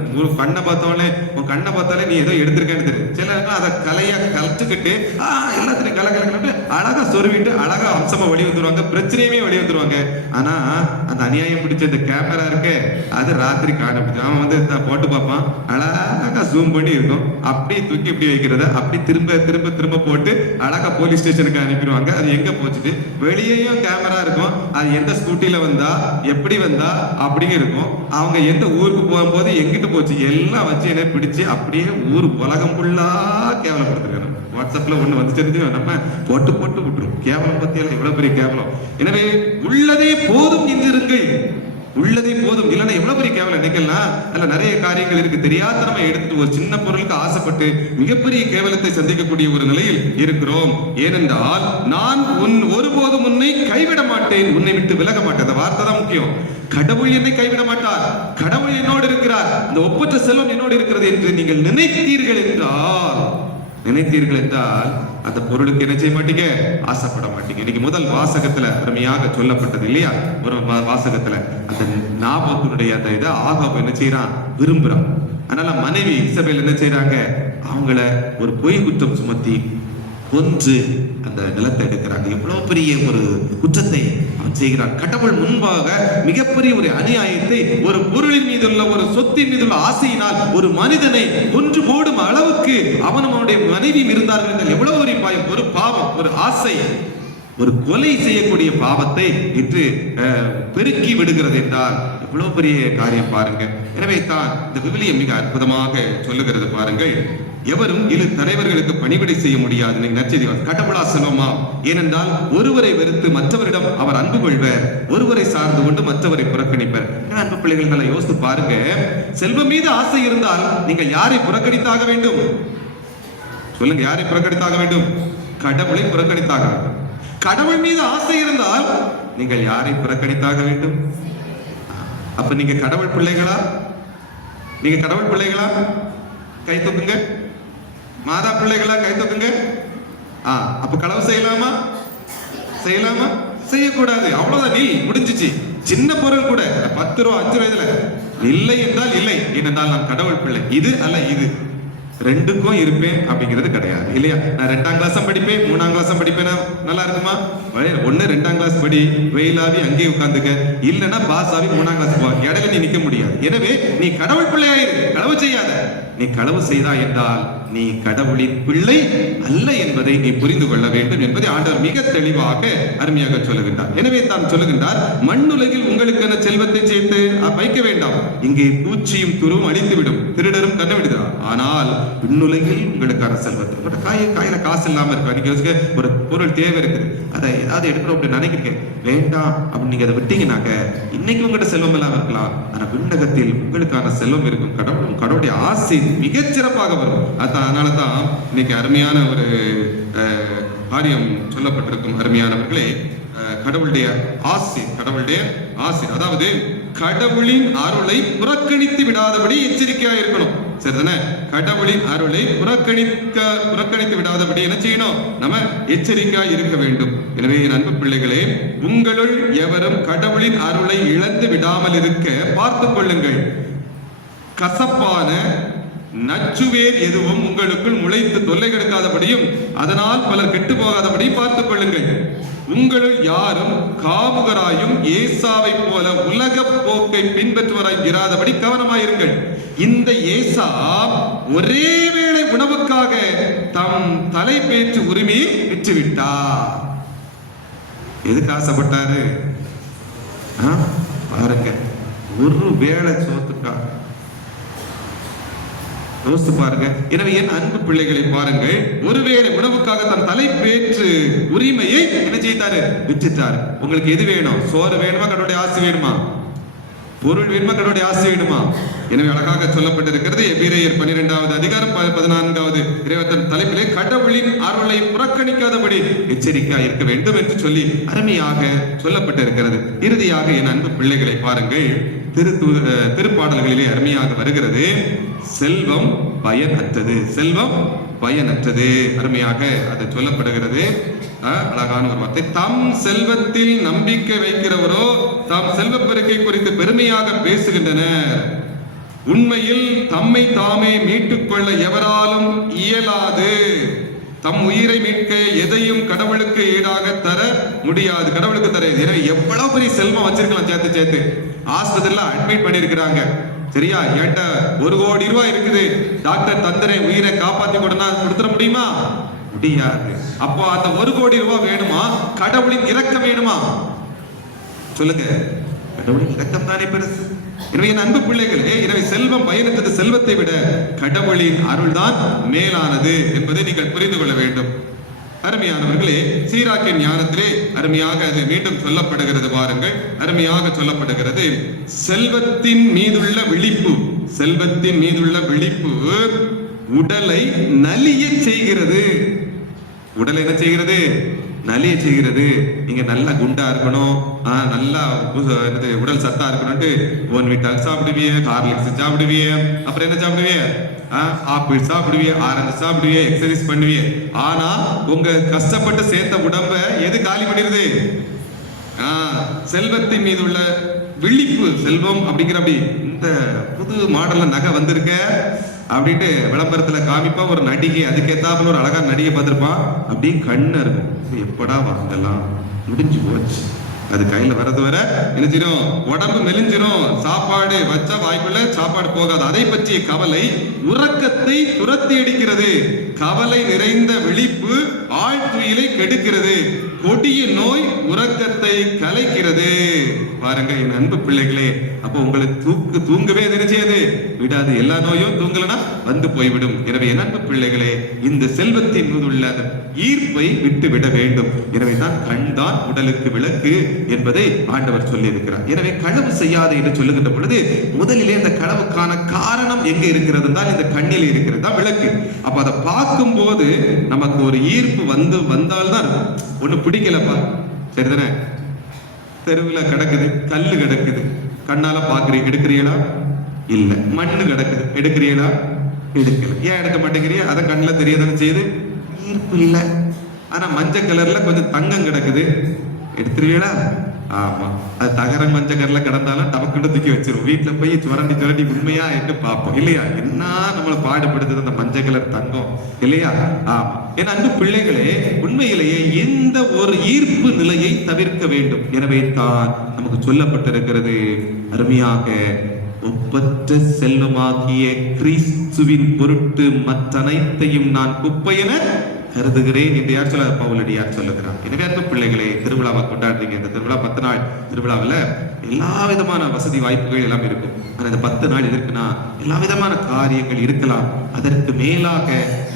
கண்ணை பார்த்தாலே நீ ஏதோ எடுத்திருக்கேன்னு தெரியும். சில அதை கலையா கலத்துக்கிட்டு எல்லாத்தையும் கலக்கலன்னு அழகா சொருவிட்டு அழகா அம்சமா வெளியே வந்துருவாங்க, பிரச்சனையுமே வெளியே வந்துருவாங்க. ஆனா அந்த அநியாயம் பிடிச்ச இந்த கேமரா இருக்கு, அது ராத்திரி காணப்படுது. அவன் வந்து போட்டு பார்ப்பான், அழகா ஜூம் பண்ணி இருக்கும், அப்படியே தூக்கி இப்படி வைக்கிறத அப்படி திரும்ப திரும்ப திரும்ப போட்டு அழகா போலீஸ் ஸ்டேஷனுக்கு அனுப்பிடுவாங்க. அது எங்க போச்சுட்டு வெளியேயும் கேமரா இருக்கும், அது எந்த ஸ்கூட்டில வந்தா எப்படி வந்தா அப்படிங்க இருக்கும். அவங்க எந்த ஊருக்கு போகும்போது எங்கிட்டு போச்சு எல்லாம் வச்சு என்ன பிடிச்சு அப்படியே ஊர் உலகம் ஃபுல்லா கேவலப்படுத்துறாங்க. வாட்ஸ்அப்ல ஒண்ணு வந்து தெரிஞ்சு நம்ம போட்டு போட்டு விட்டுரும். கேவலம் பத்தியால எவ்வளவு பெரிய கேவலம். எனவே உள்ளதே போதும் என்றிருங்கள், உள்ளதே போதும். இல்லைன்னா எவ்வளவு பெரிய கேவலம் நினைக்கலாம். அதுல நிறைய காரியங்கள் இருக்கு. தெரியாதனமா எடுத்துட்டு ஒரு சின்ன பொருளுக்கு ஆசைப்பட்டு மிகப்பெரிய கேவலத்தை சந்திக்கக்கூடிய ஒரு நிலையில் இருக்கிறோம். ஏனென்றால் நான் ஒருபோதும் உன்னை கைவிட மாட்டேன், உன்னை விட்டு விலக மாட்டேன். அந்த வார்த்தை தான் முக்கியம். கடவுள் என்னை கைவிட மாட்டார், கடவுள் என்னோடு இருக்கிறார், இந்த ஒப்பற்ற செல்வம் என்னோடு இருக்கிறது என்று நீங்கள் நினைத்தீர்கள் என்றால் அந்த பொருளுக்கு என்ன செய்ய மாட்டீங்க, ஆசைப்பட மாட்டீங்க. இன்னைக்கு முதல் வாசகத்துல அருமையாக சொல்லப்பட்டது இல்லையா, ஒரு வாசகத்துல அந்த நாபோத்தினுடைய அந்த இதை ஆகாப் என்ன செய்யறான், விரும்புறான். அதனால மனைவி இசபேல் என்ன செய்யறாங்க, அவங்கள ஒரு பொய் குற்றம் சுமத்தி கொன்று அந்த நிலத்தை எடுக்கிறாங்க. எவ்வளவு பெரிய ஒரு குற்றத்தை அவன் செய்கிறான். கடவுள் முன்பாக மிகப்பெரிய ஒரு அநியாயத்தை, ஒரு பொருளின் மீதுள்ள ஒரு சொத்தின் மீதுள்ள ஆசையினால் ஒரு மனிதனை கொன்று போடும் அளவுக்கு அவனும் அவனுடைய மனைவியும் இருந்தார்கள் என்றால் எவ்வளவு ஒரு பாயம், ஒரு பாவம், ஒரு ஆசை, ஒரு கொலை செய்யக்கூடிய பாவத்தை இன்று பெருக்கி விடுகிறது என்றால் எவ்வளவு பெரிய காரியம் பாருங்க. எனவே தான் இந்த விவிலியம் மிக அற்புதமாக சொல்லுகிறது பாருங்கள். எவரும் இரு தலைவர்களுக்கு பணிவிடை செய்ய முடியாது. நற்செய்தி கடவுளா செல்வமா, ஏனென்றால் ஒருவரை வெறுத்து மற்றவரிடம் அவர் அன்பு கொள்வர், ஒருவரை சார்ந்து கொண்டு மற்றவரை புறக்கணிப்பர். அன்பு பிள்ளைகள் நல்லா யோசித்து பாருங்க. செல்வம் மீது ஆசை இருந்தால் நீங்கள் யாரை புறக்கணித்தாக வேண்டும் சொல்லுங்க, யாரை புறக்கணித்தாக வேண்டும்? கடவுளை புறக்கணித்தாக வேண்டும். கடவுள் மீது ஆசை இருந்தால் நீங்கள் யாரை புறக்கணித்தாக வேண்டும்? அப்ப நீங்க கடவுள் பிள்ளைகளா? நீங்க கடவுள் பிள்ளைகளா? கை தூக்குங்க. மாதா பிள்ளைகளா? கை தூக்குங்க. அப்ப களவு செய்யலாமா? செய்யலாமா? செய்யக்கூடாது. அவ்வளவுதான், நீ முடிஞ்சிச்சு. சின்ன பொருள் கூட 10 ரூபா 5 ரூபாய்ல இல்லை என்றால் இல்லை, ஏனென்றால் நான் கடவுள் பிள்ளை. இது அல்ல இது, ரெண்டுக்கும் இருப்பேன் அப்படிங்கிறது கிடையாது இல்லையா. நான் 2ஆம் கிளாஸ் படிப்பேன், 3ஆம் கிளாஸ் படிப்பேன், நல்லா இருக்குமா? 1 2ஆம் கிளாஸ் படி, வெயிலாவி அங்கேயே உட்காந்துக்க, இல்லைன்னா பாஸ் ஆகி 3ஆம் கிளாஸ் போ, இடையில நீ நிக்க முடியாது. எனவே நீ கடவுள் பிள்ளையாயிரு, களவு செய்யாத. நீ களவு செய்தா என்றால் நீ கடவுளின் பிள்ளை அல்ல என்பதை நீ புரிந்து கொள்ள வேண்டும் என்பதை ஆண்டவர் மிக தெளிவாக அருமையாக சொல்லுகின்றார். எனவே தான் சொல்லுகின்றார், மண்ணுலகில் உங்களுக்கான செல்வத்தை சேர்த்து வைக்க வேண்டாம், இங்கே பூச்சியும் துருவும் அழித்துவிடும், திருடரும் கண்ணவிடுகிறார். ஆனால் விண்ணுலகில் உங்களுக்கான செல்வத்தை, கையில காசு இல்லாம இருக்கு, அன்னைக்கு ஒரு பொருள் தேவை இருக்குது, அதை ஏதாவது எடுக்கணும் அப்படின்னு நினைக்கிறீங்க, வேண்டாம் அப்படின்னு நீங்க அதை விட்டீங்கன்னாக்க இன்னைக்கு உங்கள்கிட்ட செல்வம் எல்லாம் இருக்கலாம், ஆனா விண்ணகத்தில் உங்களுக்கான செல்வம் இருக்கும். கடவுளுடைய ஆசை மிகச்சிறப்பாக வரும். அதனாலதான் இன்னைக்கு அருமையான ஒரு காரியம் சொல்லப்பட்டிருக்கும். அருமையானவர்களே, கடவுளுடைய ஆசை, அதாவது கடவுளின் அருளை புறக்கணித்து விடாதபடி எச்சரிக்கையா இருக்கணும். சரிதானே? கடவுளின் அருளை புறக்கணித்து விடாதபடி என்ன செய்யணும்? நம்ம எச்சரிக்கையா இருக்க வேண்டும். எனவே என் அன்பு பிள்ளைகளே, உங்களுள் எவரும் கடவுளின் அருளை இழந்து விடாமல் இருக்க பார்த்துக் கொள்ளுங்கள். கசப்பான நச்சுவேர் எதுவும் உங்களுக்குள் முளைத்து தொல்லை கெடுக்காதபடியும் அதனால் பலர் கெட்டு போகாதபடியும் பார்த்துக் கொள்ளுங்கள். உங்களுள் யாரும் காமுகராயும் ஏசாவை போல உலக போக்கை பின்பற்றுவராய் இராதபடி கவனமாயிருங்கள். இந்த ஏசா ஒரே வேளை உணவுக்காக தம் தலை பேச்சு உரிமையை விற்றுவிட்டார். எதுக்கு ஆசைப்பட்டாரு பாருங்க, ஒரு வேளை சோத்துக்கா. யோசித்து பாருங்க. எனவே என் அன்பு பிள்ளைகளை பாருங்கள், ஒருவேளை உணவுக்காக தன் தலை பேற்று உரிமையை என்ன செய்தாரு? விற்றுட்டாரு. உங்களுக்கு எது வேணும்? சோறு வேணுமா? கடவுளுடைய ஆசை வேணுமா? பொருள் வேணுமா? கடவுளுடைய ஆசை வேணுமா? எனவே அழகாக சொல்லப்பட்டிருக்கிறது எபிரேயர் 12வது அதிகாரம் 14வது இறைவன் தலைப்பிலே தலைப்பிலே கடவுளின் அருளை புறக்கணிக்காதபடி எச்சரிக்கையாக இருக்க வேண்டும் என்று சொல்லி அருமையாக சொல்லப்பட்டிருக்கிறது. இறுதியாக என் அன்பு பிள்ளைகளை பாருங்கள், திருப்பாடல்களிலே அருமையாக வருகிறது, செல்வம் பயனற்றது, செல்வம் பயனற்றது. அருமையாக அது சொல்லப்படுகிறது. அழகான ஒரு வார்த்தை. தம் செல்வத்தில் நம்பிக்கை வைக்கிறவரோ தாம் செல்வ பெருக்கை குறித்து பெருமையாக பேசுகின்றனர். உண்மையில் தம்மை தாமே மீட்டுக் கொள்ள எவராலும் இயலாது. தம் உயிரை மீட்க எதையும் கடவுளுக்கு ஈடாக தர முடியாது. கடவுளுக்கு தர. எனவே எவ்வளவு பெரிய செல்வம் வச்சிருக்கலாம், சேர்த்து சேர்த்து ஆஸ்பத்திரியில அட்மிட் பண்ணிருக்கிறாங்க. சரியா, என்கிட்ட 1 கோடி ரூபாய் இருக்குது, டாக்டர் தந்துறேன், உயிரை காப்பாத்தி கொடுத்துட முடியுமா? முடியாது. அப்போ அந்த 1 கோடி ரூபாய் வேணுமா, கடவுளின் இரக்கம் வேணுமா? சொல்லுங்க. கடவுளின் இரக்கம் தானே பெருசு. எனவே என் அன்பு பிள்ளைகளே, எனவே செல்வம் பயனற்றது, செல்வத்தை விட கடவுளின் அருள்தான் மேலானது என்பதை நீங்கள் புரிந்து கொள்ள வேண்டும். அருமையானவர்களே, சீராக்கின் ஞானத்திலே அருமையாக அது மீண்டும் சொல்லப்படுகிறது. பாருங்கள், அருமையாக சொல்லப்படுகிறது. செல்வத்தின் மீதுள்ள விழிப்பு, செல்வத்தின் மீதுள்ள விழிப்பு உடலை நலிய செய்கிறது. உடலை என்ன செய்கிறது? நலிய செய்கிறது. நீங்க நல்லா குண்டா இருக்கணும், நல்லா உடல் சத்தா இருக்கணும்ட்டு போன்விட்டால் சாப்பிடுவிய, ஹார்லிக்ஸ் சாப்பிடுவிய, அப்புறம் என்ன சாப்பிடுவிய, ஆப்பிள் சாப்பிடுவிய, ஆரஞ்சு சாப்பிடுவிய, எக்ஸசைஸ் பண்ணுவிய. ஆனா உங்க கஷ்டப்பட்டு சேர்த்த உடம்ப எது காலி பண்ணிருது? செல்வத்தின் மீது உள்ள விழிப்பு. செல்வம் அப்படிங்கிற அப்படி இந்த புது மாடல்ல நகை வந்திருக்க அப்படின்ட்டு விளம்பரத்துல காமிப்பா ஒரு நடிகை, அதுக்கேத்தாப்புல ஒரு அழகா நடிகை பார்த்திருப்பான். அப்படியே கண்ணு இருக்கும், எப்படா வாங்கலாம், முடிஞ்சு போச்சு. அது கையில வரது வர நினைச்சிரும், உடம்பு மெலிஞ்சிரும், சாப்பாடு வச்சா வாய்ப்புள்ள சாப்பாடு போகாது. அதை பற்றிய கவலை உறக்கத்தை துரத்தி அடிக்கிறது. கவலை நிறைந்த விழிப்பு ஆழ்துயிலை கெடுக்கிறது. கொடிய நோய் உறக்கத்தை கலைக்கிறது. பாருங்க என் அன்பு பிள்ளைகளே, அப்போ உங்களுக்கு தூங்கவே நினைச்சது விடாது. எல்லா நோயும் தூங்கலனா வந்து போய்விடும். எனவே என் அன்பு பிள்ளைகளே, இந்த செல்வத்தின் மீது உள்ள ஈர்ப்பை விட்டு விட வேண்டும். எனவே தான் கண் தான் உடலுக்கு விளக்கு என்பதை ஆண்டவர் சொல்லி இருக்கிறார். எனவே களவு செய்யாத என்று சொல்லுகின்ற பொழுது முதலிலே இந்த களவுக்கான காரணம் எங்க இருக்கிறது தான் இந்த கண்ணில் இருக்கிறது தான் விளக்கு. அப்ப அதை பார்க்கும் போது நமக்கு ஒரு ஈர்ப்பு வந்தால்தான். ஒண்ணு பிடிக்கலப்பா, சரிதானே, தெருவில் கிடக்குது, கல்லு கிடக்குது, கண்ணால பாக்குறீங்க, எடுக்கிறீங்களா? இல்ல. மண்ணு கிடக்குது, எடுக்கிறீங்களா? எடுக்கல. ஏன் எடுக்க மாட்டேங்கிறியா? அதை கண்ணில் தெரியதானே செய்யுது, ஈர்ப்பு இல்லை. ஆனா மஞ்சள் கலர்ல கொஞ்சம் தங்கம் கிடக்குது, எடுத்துருவீங்களா? ஆமா. அது தகர மஞ்சள் கலர்ல கிடந்தாலும் நமக்கு தூக்கி வச்சிரும். வீட்டுல போய் சுரண்டி உண்மையா என்று பார்ப்போம் இல்லையா? என்ன நம்மளை பாடுபடுத்துது அந்த மஞ்சள் கலர் தங்கம் இல்லையா? ஆமா. என் அன்பு பிள்ளைகளே, உண்மையிலேயே இந்த ஒரு ஈர்ப்பு நிலையை தவிர்க்க வேண்டும். எனவே தான் நமக்கு சொல்லப்பட்டிருக்கிறது அருமையாக, ஒப்பற்ற செல்வமாகிய கிறிஸ்துவின் பொருட்டு மற்றனைத்தையும் நான் குப்பையென கருதுகிறேன் என்று யார் சொல்ல? பவுலடியார் சொல்லுகிறார். எனவே அன்பு பிள்ளைகளே, திருவிழாவை கொண்டாடுறீங்க. இந்த திருவிழா 10 நாள் திருவிழாவில் எல்லா விதமான வசதி வாய்ப்புகள் எல்லாம் இருக்கும். ஆனா இந்த 10 நாள் எதற்குனா எல்லா விதமான காரியங்கள் இருக்கலாம். அதற்கு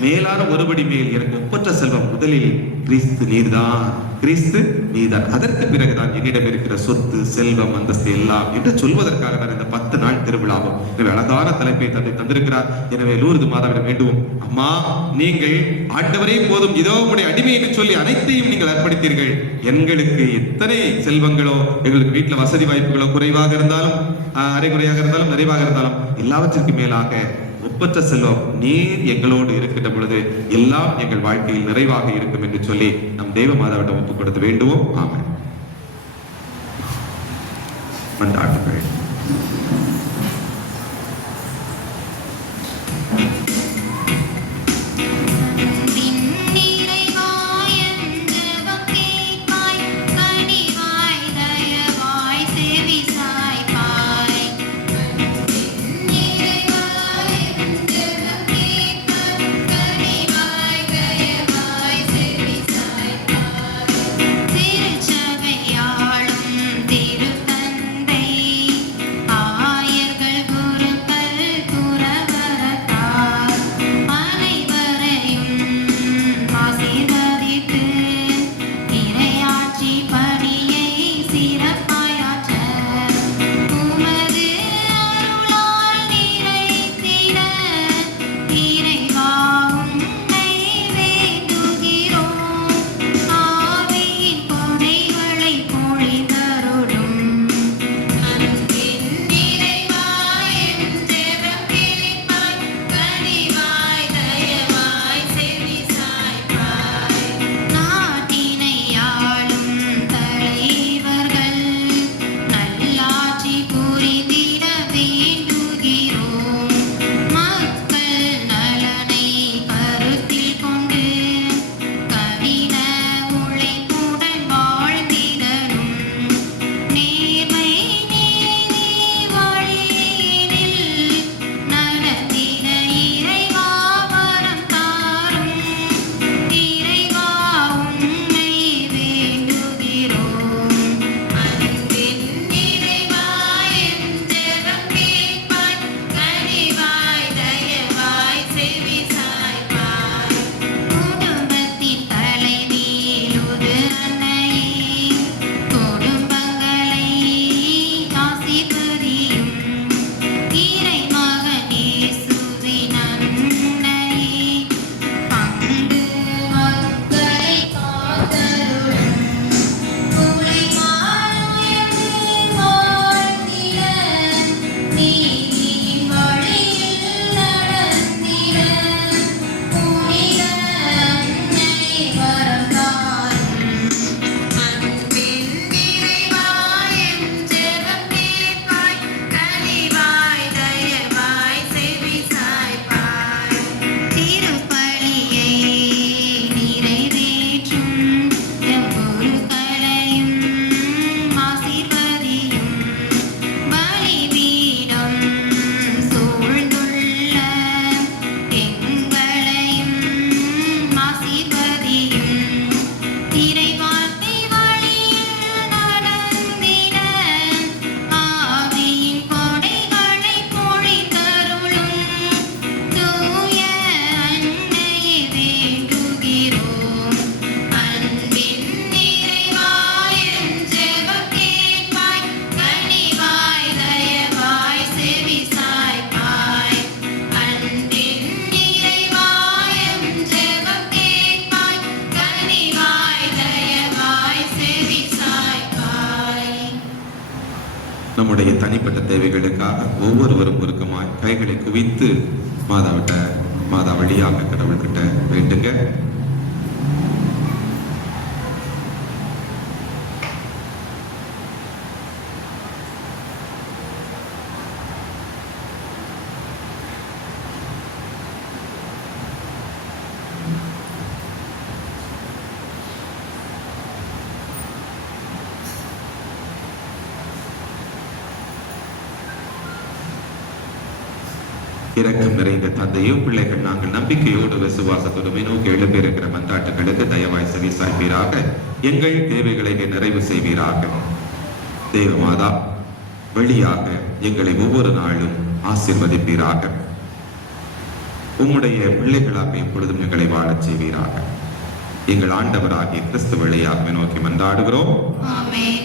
மேலான ஒருபடி மேல் எனக்கு ஒப்பற்ற செல்வம் முதலில் கிறிஸ்து நீர்தான், கிறிஸ்து நீதான், அதற்கு பிறகுதான் என்னிடம் இருக்கிற சொத்து, செல்வம், அந்தஸ்து எல்லாம் என்று சொல்வதற்காக தான் இந்த 10 நாள் திருவிழாவும். எனவே அழகான தலைப்பை தந்திருக்கிறார். எனவே லூர்து மாதாவிடம் வேண்டுவோம், அம்மா நீங்கள் ஆண்டவரே போதும், இதோ உங்களுடைய அடிமை என்று சொல்லி அனைத்தையும் நீங்கள் அர்ப்பணித்தீர்கள். எங்களுக்கு எத்தனை செல்வங்களோ, எங்களுக்கு வீட்டுல வசதி வாய்ப்புகளோ குறைவாக இருந்தாலும், அரைகுறையாக இருந்தாலும், நிறைவாக இருந்தாலும், எல்லாவற்றிற்கும் மேலாக ஒப்பற்ற செல்வம் நீர் எங்களோடு இருக்கின்ற பொழுது எல்லாம் எங்கள் வாழ்க்கையில் நிறைவாக இருக்கும் என்று சொல்லி நம் தேவ மாதாவிடம் ஒப்புக் கொடுத்து வேண்டுவோம். ஆமென். மன்றாடுங்கள். திருச்சபையாளும் திருத்தந்தை நம்முடைய தனிப்பட்ட தேவைகளுக்காக ஒவ்வொருவரும் உருக்கமாய் கைகளை குவித்து மாதா வழியாக கடவுள்கிட்ட வேண்டுங்க. இரக்கம் நிறைந்த தந்தையோ, பிள்ளைகள் நாங்கள் நம்பிக்கையோடு விசுவாசத்தோடு நோக்கி எழுப்பியிருக்கிற மன்றாட்டுகளுக்கு தயவாய் செவி சாய்ப்பீராக. எங்கள் தேவைகளை நிறைவு செய்வீராக. தேவமாதா வழியாக எங்களை ஒவ்வொரு நாளும் ஆசீர்வதிப்பீராக. உம்முடைய பிள்ளைகளாக எப்பொழுதும் எங்களை வாழச் செய்வீராக. எங்கள் ஆண்டவராகிய கிறிஸ்து வழியாக நோக்கி மன்றாடுகிறோம். ஆமென்.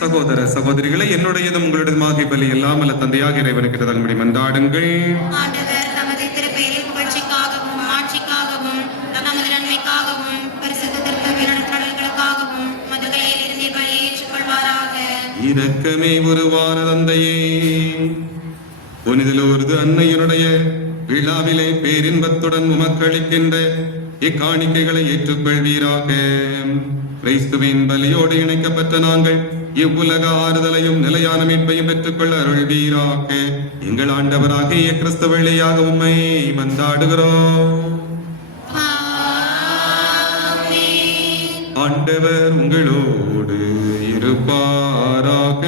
சகோதர சகோதரிகளை, என்னுடையதும் உங்களுடையதுமாகிய பலி எல்லாம் அல்ல தந்தையாக இறைவனுக்கு தகும்படி மன்றாடுங்கள். ஆண்டவர் தமது திருப்பெயரின் புகழ்ச்சிக்காகவும் ஆட்சிக்காகவும் நமது நன்மைக்காகவும் பரிசுத்தத்திற்கு வீரர்களுக்காகவும் மதுகையில் இருந்து பலியை ஏற்றுக்கொள்வாராக. இரக்கமே உருவான தந்தையே, புனிதலூர்து அன்னையினுடைய விழாவிலே பேரின்பத்துடன் உமக்களிக்கின்ற இக்காணிக்கைகளை ஏற்றுக்கொள்வீராக. கிறிஸ்துவின் பலியோடு இணைக்கப்பட்ட நாங்கள் இவ்வுலக ஆறுதலையும் நிலையான மீட்பையும் பெற்றுக்கொள்ள அருள்வீராக. எங்கள் ஆண்டவராகிய கிறிஸ்து வழியாக உம்மை மன்றாடுகிறோம். ஆண்டவர் உங்களோடு இருப்பாராக.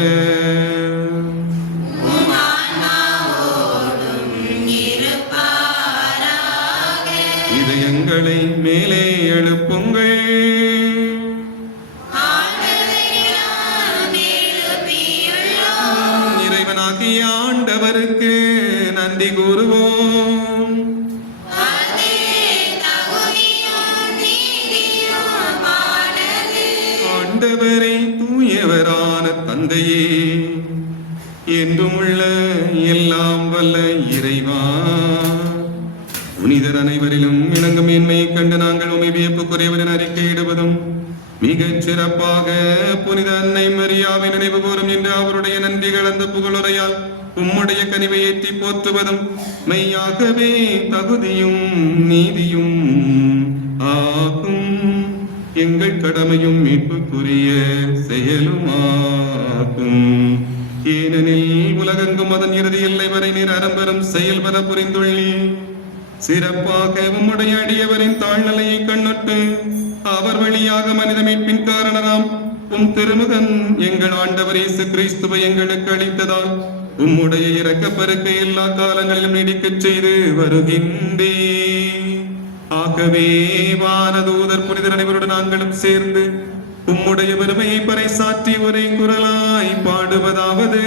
இதயங்களை மேலே எழுப்புங்கள். இறைவனாகிய ஆண்டவருக்கு நன்றி கூறுவோம். ஆண்டவரை தூயவரான தந்தையே, என்றும் உள்ள எல்லாம் வல்ல இறைவா, புனிதர் அனைவரிலும் இணங்கும் மேன்மையை கண்டு நாங்கள் உமை வியப்புக்குரியவரின் அறிக்கையிடுவதும் மிகச் சிறப்பாக புனித அன்னை மரியாவை நினைவு கூறும் என்று அவருடைய நன்றி கலந்த புகழுரையால் உம்முடைய கனிவை ஏற்றி போற்றுவதும் மெய்யாகவே தகுதியும் நீதியும் ஆகும். எங்கள் கடமையும் மீட்புக்குரிய செயலுமாகும். ஏனெனில் உலகெங்கும் அதன் இறுதி எல்லை வரை நீர் அறம்பெறும் செயல்பட புரிந்துள்ளீர். சிறப்பாக உம்முடைய அடியவரின் தாழ்நிலையை கண்ணுட்டு அவர் வழியாக மனித மீட்பின் காரணராம் உம் திருமகன் எங்கள் ஆண்டவர் இயேசு கிறிஸ்துவை எங்களுக்கு அளித்ததால் உம்முடைய இரக்கப் பெருக்கை எல்லா காலங்களிலும் நீடிக்கச் செய்து வருகின்றே. ஆகவே வானதூதர் புனிதர் அனைவருடன் நாங்களும் சேர்ந்து உம்முடைய பெருமையை பறைசாற்றி ஒரே குரலாய் பாடுவதாவது: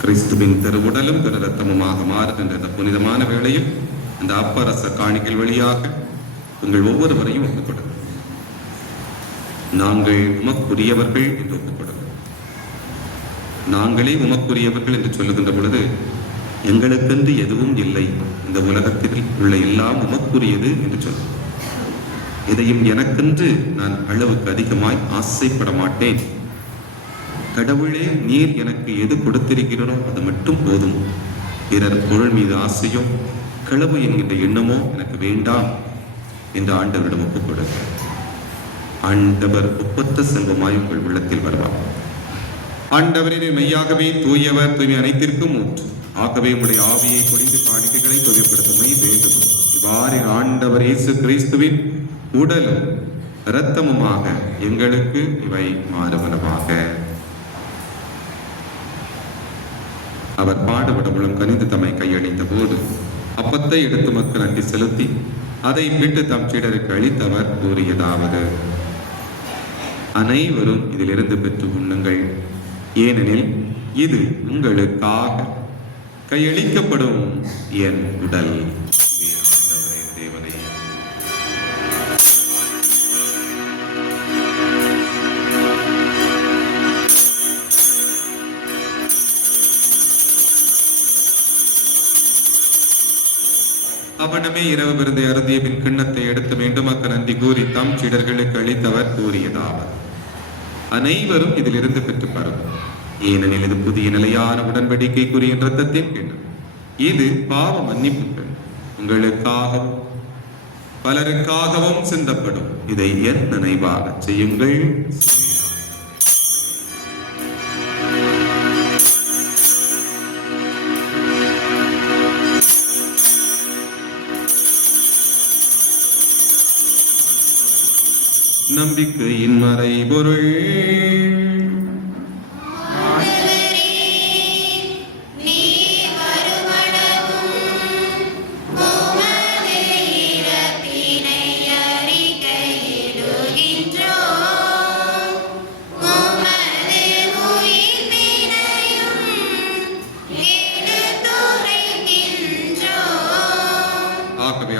கிறிஸ்துவின் திருவுடலும் திரு ரத்தமுமாக மாறுகின்ற இந்த புனிதமான வேளையில் இந்த அப்பரச காணிக்கை வழியாக உங்கள் ஒவ்வொருவரையும் ஒப்புக்கொடுங்க. நாங்கள் உமக்குரியவர்கள் என்று ஒப்புக்கொடுங்க. நாங்களே உமக்குரியவர்கள் என்று சொல்லுகின்ற பொழுது எங்களுக்கென்று எதுவும் இல்லை, இந்த உலகத்தில் உள்ள எல்லாம் உமக்குரியது என்று சொல்லும். இதையும் எனக்கென்று நான் அளவுக்கு அதிகமாய் ஆசைப்பட மாட்டேன். கடவுளே, நீர் எனக்கு எது கொடுத்திருக்கிறோ அது மட்டும் போதும். பிறர் பொருள் மீது ஆசையோ களவு என்கின்ற எண்ணமோ எனக்கு வேண்டாம் என்று ஆண்டவரிடம் ஒப்புக்கொடுங்க. ஆண்டவர் ஒப்பற்ற செல்வமாய் உங்கள் உள்ளத்தில் வருவார். ஆண்டவரே, மெய்யாகவே தூயவர், தூய்மை அனைத்திற்கும் ஊற்று. ஆகவே உங்களுடைய ஆவியை பொழிந்து காணிக்கைகளை தூய்மைப்படுத்துமை வேண்டும். இவ்வாறு ஆண்டவர் இயேசு கிறிஸ்துவின் உடலும் இரத்தமுமாக எங்களுக்கு இவை மாறுவனவாக. அவர் பாடுபட உளம் கனிந்து தம்மை கையளித்த போது அப்பத்தை எடுத்து மக்கள் நன்றி செலுத்தி அதை விட்டு தம் சீடருக்கு அளித்தவர் கூறியதாவது: அனைவரும் இதிலிருந்து பெற்று உண்ணுங்கள், ஏனெனில் இது உங்களுக்காக கையளிக்கப்படும் என் உடல். தேவனே, அவனமே இரவு விருந்தை அருந்திய பின் கிண்ணத்தை எடுத்து மீண்டும் மக்கள் நன்றி கூறி தம் சீடர்களுக்கு அளித்தவர் கூறியதாவது: அனைவரும் இதிலிருந்து பெற்று பருகும், ஏனெனில் இது புதிய நிலையான உடன்படிக்கைக்குரிய இரத்தத்தின் கிண்ணம். இது பாவ மன்னிப்புகள் உங்களுக்காகவும் பலருக்காகவும் சிந்தப்படும். இதை என் நினைவாக செய்யுங்கள். நம்பிக்கையின் மறைபொருள்.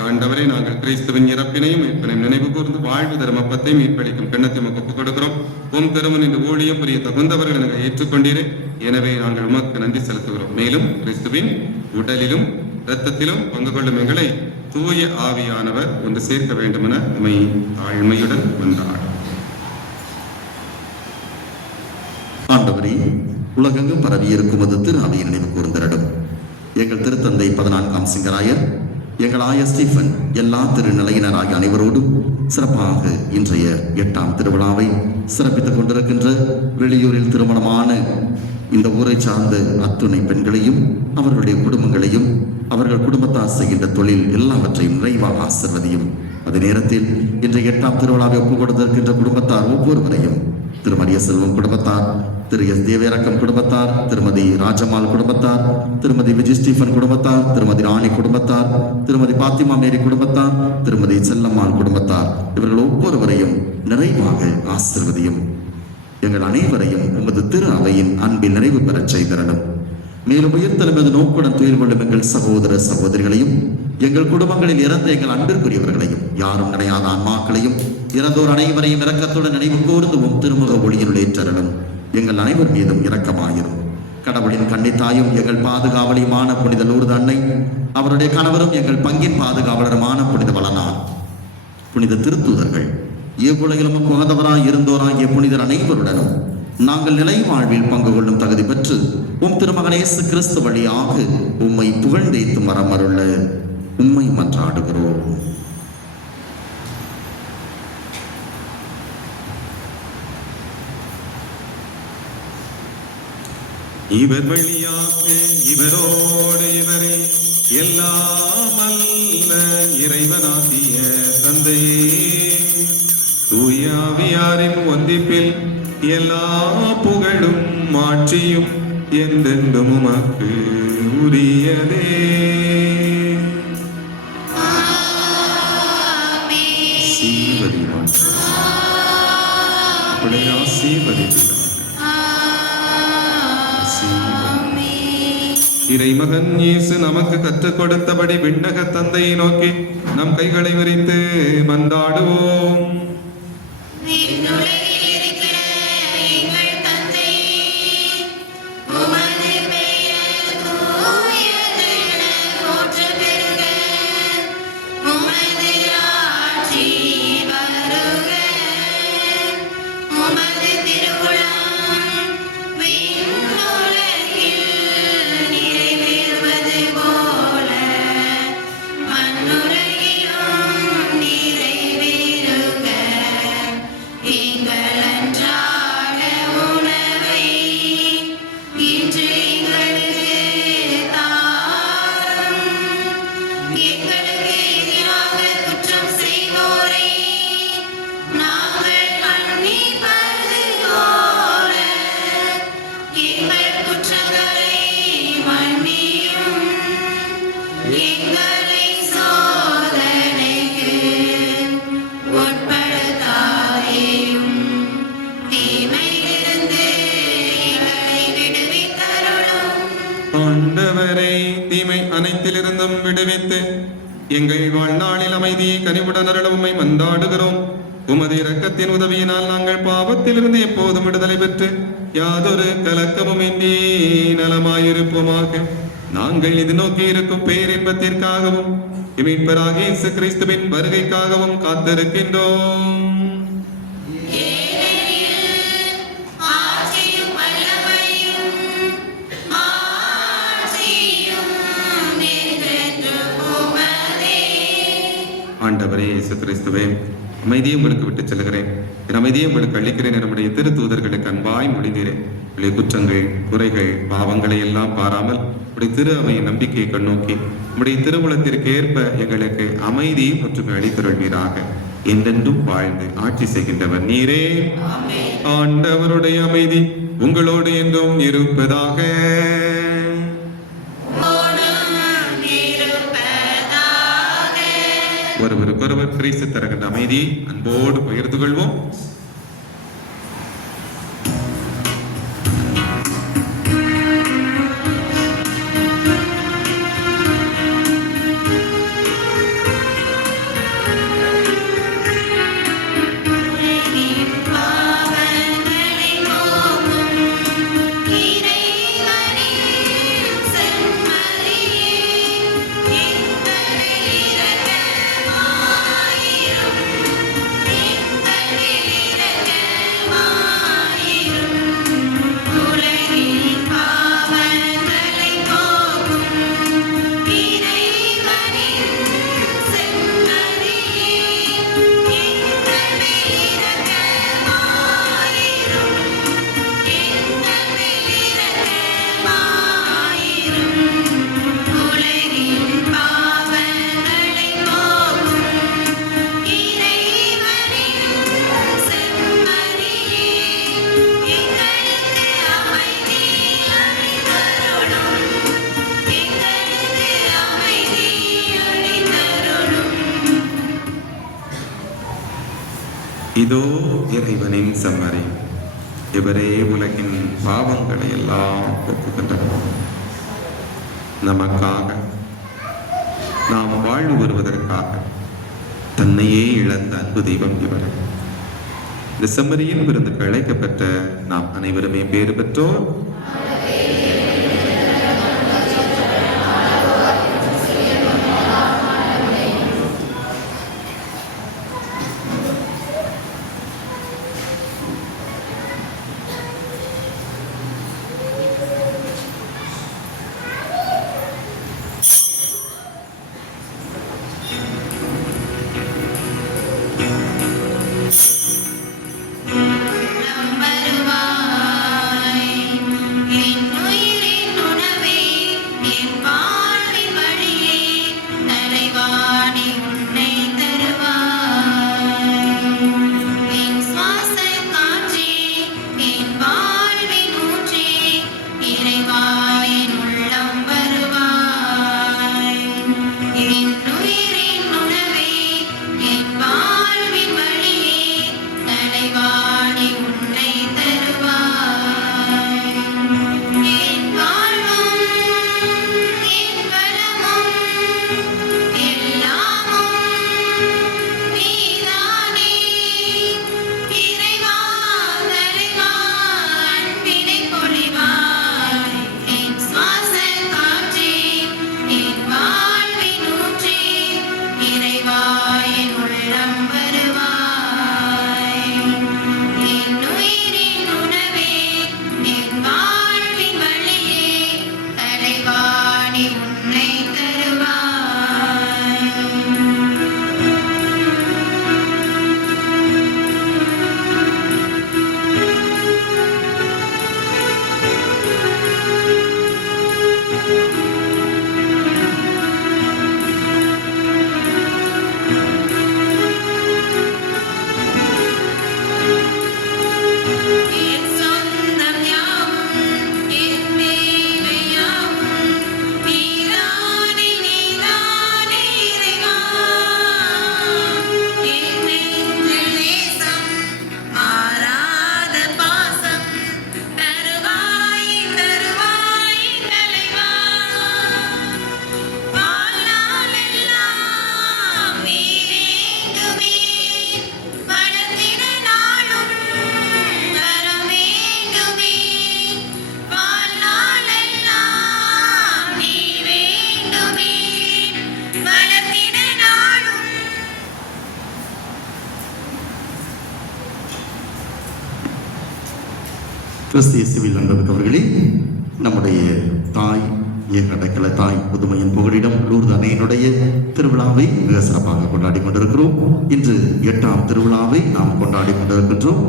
ஆண்டவரே, நாங்கள் கிறிஸ்துவின் இறப்பினையும் மீட்பினையும் நினைவு கூர்ந்து வாழ்வு தர்மப்பத்தை மீட்பளிக்கும் கிண்ணத்தை உமக்கு ஒப்புக் கொடுக்கிறோம். உம் திருமன் இந்த ஊழியம் புரிய தகுந்தவர்கள் நாங்கள் ஏற்றுக்கொண்டீரே, எனவே நாங்கள் உமக்கு நன்றி செலுத்துகிறோம். மேலும் கிறிஸ்துவின் உடலிலும் இரத்தத்திலும் பங்கு கொள்ளும் எங்களை தூய ஆவியானவர் ஒன்று சேர்க்க வேண்டும் என உமை தாழ்மையுடன் வந்தார். ஆண்டவரே, உலகெங்கும் பரவி இருக்கும் அது திரு அவையை நினைவு கூர்ந்திரடும். எங்கள் திருத்தந்தை 14ஆம் சிங்கராயர், எங்கள் ஆய ஸ்டீஃபன், எல்லா திருநிலையினராகிய அனைவரோடும் சிறப்பாக இன்றைய 8ஆம் திருவிழாவை சிறப்பித்துக் கொண்டிருக்கின்ற வெளியூரில் திருமணமான இந்த ஊரை சார்ந்த அத்துணை பெண்களையும் அவர்களுடைய குடும்பங்களையும் அவர்கள் குடும்பத்தார் செய்கின்ற தொழில் எல்லாவற்றையும் நிறைவாக ஆசிர்வதியும். அதே நேரத்தில் இன்றைய 8ஆம் திருவிழாவை ஒப்புக் கொடுத்திருக்கின்ற குடும்பத்தார் ஒவ்வொருவரையும் திருமதிய செல்வம் குடும்பத்தார், திரு எஸ் தேவேரக்கம் குடும்பத்தார், திருமதி ராஜம்மாள் குடும்பத்தார், திருமதி விஜய் ஸ்டீஃபன் குடும்பத்தார், திருமதி ராணி குடும்பத்தார், திருமதி பாத்திமா மேரி குடும்பத்தார், திருமதி செல்லம்மாள் குடும்பத்தார், இவர்கள் ஒவ்வொருவரையும் நிறைவாக ஆசிர்வதியும். எங்கள் அனைவரையும் உமது திரு அவையின் அன்பில் நிறைவு பெறச் செய்திரணும். மேலும் உயிர்த்தெழும் நோக்குடன் துயில் கொள்ளும் எங்கள் சகோதர சகோதரிகளையும் எங்கள் குடும்பங்களில் இறந்த எங்கள் அன்பிற்குரியவர்களையும் யாரும் நினையாத ஆன்மாக்களையும் இறந்தோர் அனைவரையும் இரக்கத்துடன் நினைவு கூர்ந்துவும் திருமுக ஒளியினுள் ஏற்றரலும். எங்கள் அனைவர் மீதும் இரக்கமாயிரும். கடவுளின் கன்னித்தாயும் எங்கள் பாதுகாவலியுமான புனித லூர்து அன்னை, அவருடைய கணவரும் எங்கள் பங்கின் பாதுகாவலருமான புனித வளனார், புனித திருத்தூதர்கள், இவ்வுலகிலும் உகந்தவராய் இருந்தோராகிய புனிதர் அனைவருடனும் நாங்கள் நிலை வாழ்வில் பங்கு கொள்ளும் தகுதி பெற்று உம் திருமகன் இயேசு கிறிஸ்து வழியாக உம்மை புகழ்ந்தேத்தும் வரமருள உம்மை மன்றாடுகிறோம். இவர் வழியாக இவரோடு இவரே எல்லாம் அல்ல இறைவனாகிய தந்தையே, தூயாவியாரின் ஒன்றிப்பில் எல்லா புகழும் மாட்சியும் என்றென்றும் உமக்கு உரியதே. இறைமகன் இயேசு நமக்கு கற்றுக் கொடுத்தபடி விண்ணக தந்தையை நோக்கி நம் கைகளை விரித்து மன்றாடுவோம். ஆண்டவரை தீமை அனைத்திலிருந்தும் விடுவித்து எங்கள் வாழ்நாளில் அமைதியை கனிவுடன் அருள உம்மை மன்றாடுகிறோம். உமது இரக்கத்தின் உதவியினால் நாங்கள் பாவத்திலிருந்து எப்போதும் விடுதலை பெற்று யாதொரு கலக்கமும் இன்றி நலமாயிருப்போமாக. நாங்கள் இது நோக்கி இருக்கும் பேரின்பத்திற்காகவும் மீட்பராகிய இயேசு கிறிஸ்துவின் வருகைக்காகவும் காத்திருக்கின்றோம். ஆண்டவரே இயேசு கிறிஸ்துவே, அமைதியை உங்களுக்கு விட்டு செல்கிறேன், என் அமைதியை உங்களுக்கு அளிக்கிறேன். நம்முடைய திரு தூதர்களுக்கு அன்பாய் மொழிந்தீரேன். உடைய குற்றங்கள், குறைகள், பாவங்களை எல்லாம் பாராமல் உடைய திரு அவையின் நம்பிக்கையை கண்ணோக்கி உடைய திருவுளத்திற்கு ஏற்ப எங்களுக்கு அமைதியை ஒற்றுமை அளித்தருள்வீராக. என்றென்றும் வாழ்ந்து ஆட்சி செய்கின்றவர் நீரே. ஆண்டவருடைய அமைதி உங்களோடு என்றும் இருப்பதாக. ஒருவருக்கொருவர் கிறிஸ்து தருகின்ற அமைதியை அன்போடு பகிர்ந்து கொள்வோம். Amen. இதோ இறைவனின் செம்மறி, இவரே உலகின் பாவங்களை எல்லாம் போக்குகின்றனர். நமக்காக, நாம் வாழ்வு வருவதற்காக தன்னையே இழந்த அன்பு தெய்வம் இவர். இந்த செம்மறியின் விருந்துக்கு அழைக்கப்பட்ட நாம் அனைவருமே பேறு பெற்றோர். கிறிஸ்து இயேசுவில் அன்புமிக்கவர்களே, நம்முடைய தாய் ஏகடைக்கல தாய் புதுமையின் புகழிடம் லூர்து அன்னையினுடைய திருவிழாவை மிக சிறப்பாக கொண்டாடி கொண்டிருக்கிறோம். இன்று 8ஆம் திருவிழாவை நாம் கொண்டாடி கொண்டிருக்கின்றோம்.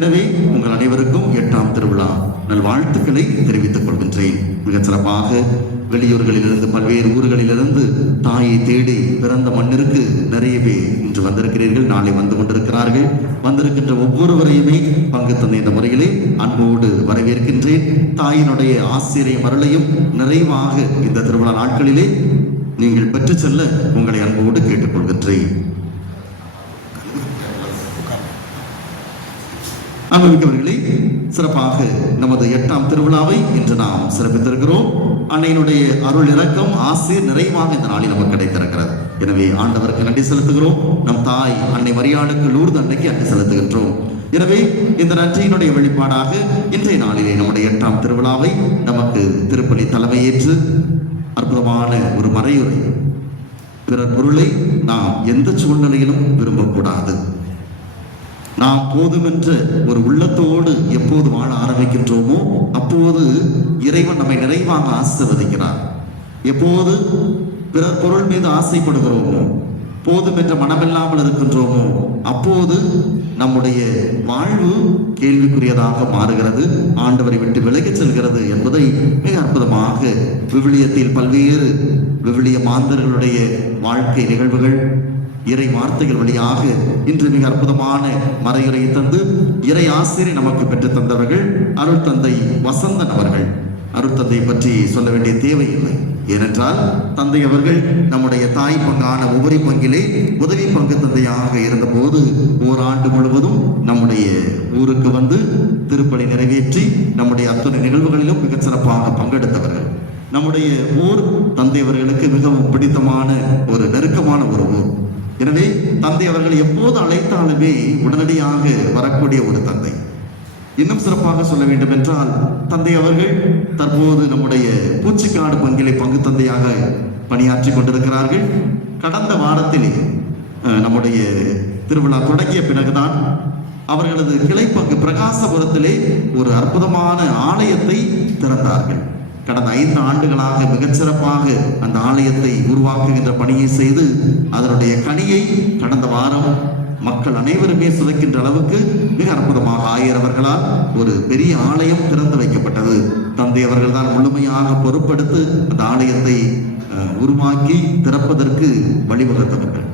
எனவே உங்கள் அனைவருக்கும் 8ஆம் திருவிழா நல்வாழ்த்துக்களை தெரிவித்துக் கொள்கின்றேன். மிக சிறப்பாக வெளியூர்களிலிருந்து பல்வேறு ஊர்களிலிருந்து தாயை தேடி பிறந்த மண்ணிற்கு நிறைய பேர் இன்று வந்திருக்கிறீர்கள், நாளை வந்து கொண்டிருக்கிறார்கள். வந்திருக்கின்ற ஒவ்வொருவரையுமே பங்கு தந்த இந்த முறையிலே அன்போடு வரவேற்கின்றேன். தாயினுடைய ஆசிரியம் அருளையும் நிறைவாக இந்த திருவிழா நாட்களிலே நீங்கள் பெற்று செல்ல உங்களை அன்போடு கேட்டுக்கொள்கின்றேன். அன்புமிக்கவர்களே, சிறப்பாக நமது 8ஆம் திருவிழாவை இன்று நாம் சிறப்பித்திருக்கிறோம். அன்னையினுடைய அருள் இரக்கம் ஆசீர் நிறைவாக இந்த நாளில் நமக்கு கிடைத்திருக்கிறது. எனவே ஆண்டவருக்கு நன்றி செலுத்துகிறோம். நம் தாய் அன்னை மரியாளுக்கு லூர்து அன்னைக்கு நன்றி செலுத்துகின்றோம். எனவே இந்த நன்றியினுடைய வெளிப்பாடாக இன்றைய நாளிலே நம்முடைய 8ஆம் திருவிழாவை நமக்கு திருப்பலி தலைமையேற்று அற்புதமான ஒரு மறையுரை, பிறர் பொருளை நாம் எந்த சூழ்நிலையிலும் விரும்பக்கூடாது, நாம் போதுமென்ற ஒரு உள்ளத்தோடு எப்போது வாழ ஆரம்பிக்கின்றோமோ அப்போது இறைவன் நம்மை நிறைவாக ஆசீர்வதிக்கிறார். எப்போது பிறர் பொருள் மீது ஆசைப்படுகிறோமோ, போதும் என்ற மனமில்லாமல் இருக்கின்றோமோ, அப்போது நம்முடைய வாழ்வு கேள்விக்குரியதாக மாறுகிறது, ஆண்டவரை விட்டு விலகிச் செல்கிறது என்பதை மிக அற்புதமாக விவிலியத்தில் பல்வேறு விவிலிய மாந்தர்களுடைய வாழ்க்கை நிகழ்வுகள், இறை வார்த்தைகள் வழியாக இன்று மிக அற்புதமான மறையுரையை தந்து இறை ஆசிரியை நமக்கு பெற்று தந்தவர்கள் அருள் தந்தை வசந்தன் அவர்கள். அருட்தந்தை பற்றி சொல்ல வேண்டிய தேவையில்லை. ஏனென்றால் தந்தை அவர்கள் நம்முடைய தாய் பங்கான உபரி பங்கிலே உதவி பங்கு தந்தையாக இருந்தபோது ஓராண்டு முழுவதும் நம்முடைய ஊருக்கு வந்து திருப்பலி நிறைவேற்றி நம்முடைய அத்தனை நிகழ்வுகளிலும் மிகச் சிறப்பாக பங்கெடுத்தவர்கள். நம்முடைய ஊர் தந்தை அவர்களுக்கு மிகவும் பிடித்தமான ஒரு நெருக்கமான ஒரு ஊர். எனவே தந்தை அவர்கள் எப்போது அழைத்தாலுமே உடனடியாக வரக்கூடிய ஒரு தந்தை. இன்னும் சிறப்பாக சொல்ல வேண்டும் என்றால் தந்தை அவர்கள் தற்போது நம்முடைய பூச்சிக்காடு பங்கிலே பங்கு தந்தையாக பணியாற்றி கொண்டிருக்கிறார்கள். கடந்த வாரத்திலே நம்முடைய திருவிழா தொடங்கிய பிறகுதான் அவர்களது கிளை பங்கு பிரகாசபுரத்திலே ஒரு அற்புதமான ஆலயத்தை திறந்தார்கள். கடந்த 5 ஆண்டுகளாக மிகச்சிறப்பாக அந்த ஆலயத்தை உருவாக்குகின்ற பணியை செய்து அதனுடைய கனியை கடந்த வாரம் மக்கள் அனைவருமே சுவைக்கின்ற அளவுக்கு மிக அற்புதமாக ஆயரவர்களால் ஒரு பெரிய ஆலயம் திறந்து வைக்கப்பட்டது. தந்தை அவர்கள் தான் முழுமையாக பொறுப்பெடுத்து அந்த ஆலயத்தை உருவாக்கி திறப்பதற்கு வழிவகுத்தவர்கள்.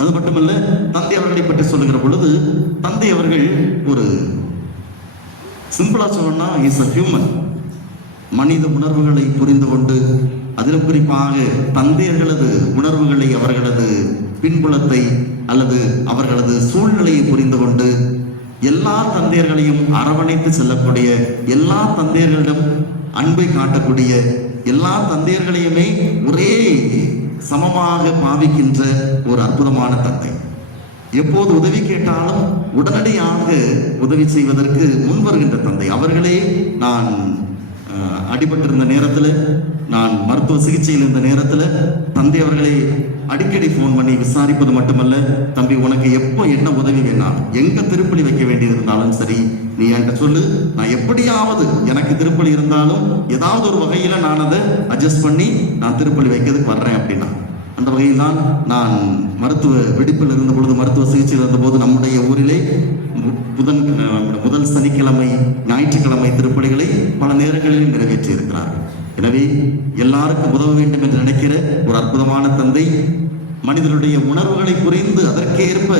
அது மட்டுமல்ல, தந்தை அவர்களை பற்றி சொல்லுகிற பொழுது தந்தை அவர்கள் ஒரு சிம்பிளா சொல்லணும்னா இஸ் அ ஹியூமன். மனித உணர்வுகளை புரிந்து கொண்டு அதிலும் குறிப்பாக தந்தையர்களது உணர்வுகளை, அவர்களது பின்புலத்தை அல்லது அவர்களது சூழ்நிலையை புரிந்து கொண்டு எல்லா தந்தையர்களையும் அரவணைத்து செல்லக்கூடிய, எல்லா தந்தையர்களிடம் அன்பை காட்டக்கூடிய, எல்லா தந்தையர்களையுமே ஒரே சமமாக பாவிக்கின்ற ஒரு அற்புதமான தந்தை. எப்போது உதவி கேட்டாலும் உடனடியாக உதவி செய்வதற்கு முன் வருகின்ற தந்தை. அவர்களே நான் அடிபட்டிருந்த நேரத்தில், நான் மருத்துவ சிகிச்சையில் இருந்த நேரத்தில் தந்தை அவர்களை அடிக்கடி ஃபோன் பண்ணி விசாரிப்பது மட்டுமல்ல, தம்பி உனக்கு எப்போ என்ன உதவி வேணாலும், எங்க திருப்பலி வைக்க வேண்டியது இருந்தாலும் சரி நீ என்கிட்ட சொல்லு, நான் எப்படியாவது எனக்கு திருப்பலி இருந்தாலும் ஏதாவது ஒரு வகையில நான் அதை அட்ஜஸ்ட் பண்ணி நான் திருப்பலி வைக்கிறதுக்கு வர்றேன் அப்படின்னா. அந்த வகையில் தான் நான் மருத்துவ வெடிப்பில் இருந்த பொழுது, மருத்துவ சிகிச்சையில் இருந்தபோது நம்முடைய ஊரிலே முதல் சனிக்கிழமை, ஞாயிற்றுக்கிழமை திருப்பலிகளை பல நேரங்களில் நிறைவேற்றி இருக்கிறார். எனவே எல்லாருக்கும் உதவ வேண்டும் என்று நினைக்கிற ஒரு அற்புதமான தந்தை, மனிதனுடைய உணர்வுகளை புரிந்து அதற்கேற்ப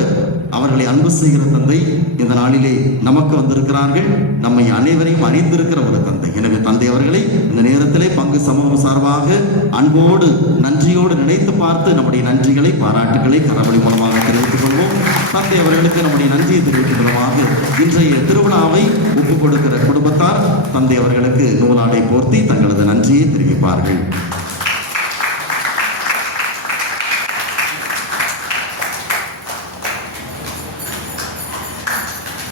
அவர்களை அன்பு செய்கிற தந்தை இந்த நாளிலே நமக்கு வந்திருக்கிறார்கள். நம்மை அனைவரையும் அறிந்திருக்கிற ஒரு தந்தை. எனவே தந்தை அவர்களை இந்த நேரத்திலே பங்கு சமூகம் சார்பாக அன்போடு நன்றியோடு நினைத்து பார்த்து நம்முடைய நன்றிகளை, பாராட்டுகளை கரவழி மூலமாக தெரிவித்துக் கொள்வோம். தந்தை அவர்களுக்கு நம்முடைய நன்றியை தெரிவிக்கும் விதமாக இன்றைய திருவிழாவை ஒப்புக் கொடுக்கிற குடும்பத்தார் தந்தை அவர்களுக்கு நூலாடை போர்த்தி தங்களது நன்றியை தெரிவிப்பார்கள்.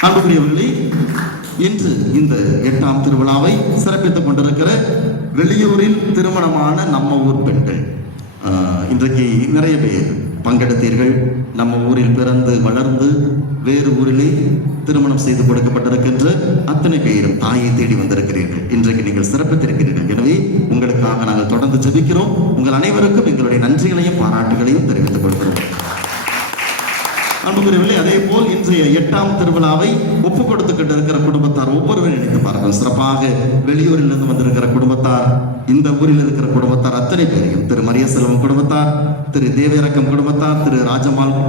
அன்புக்குரியவர்களே, இன்று இந்த 8ஆம் திருவிழாவை சிறப்பித்துக் கொண்டிருக்கிற வெளியூரில் திருமணமான நம்ம ஊர் பெண்கள், இன்றைக்கு நிறைய பேர் பங்கெடுத்தீர்கள். நம்ம ஊரில் பிறந்து வளர்ந்து வேறு ஊரிலே திருமணம் செய்து கொடுக்கப்பட்டிருக்கின்ற அத்தனை பேரும் தாயை தேடி வந்திருக்கிறீர்கள். இன்றைக்கு நீங்கள் சிறப்பித்திருக்கிறீர்கள். எனவே உங்களுக்காக நாங்கள் தொடர்ந்து ஜெபிக்கிறோம். உங்கள் அனைவருக்கும் எங்களுடைய நன்றிகளையும் பாராட்டுகளையும் தெரிவித்துக் கொள்கிறோம். அன்புக்குரியவர்களே, அதே போல் இன்றைய 8ஆம் திருவிழாவை ஒப்புக் கொடுத்துக்கிட்டு இருக்கிற குடும்பத்தார் ஒவ்வொருவரும் நினைத்து பாருங்கள். சிறப்பாக வெளியூரில் இருந்து வந்திருக்கிற குடும்பத்தார், இந்த ஊரில் இருக்கிற குடும்பத்தார் அத்தனை பேரையும், திரு மரிய செல்வம் குடும்பத்தார், திரு தேவேரக்கம் குடும்பத்தார்,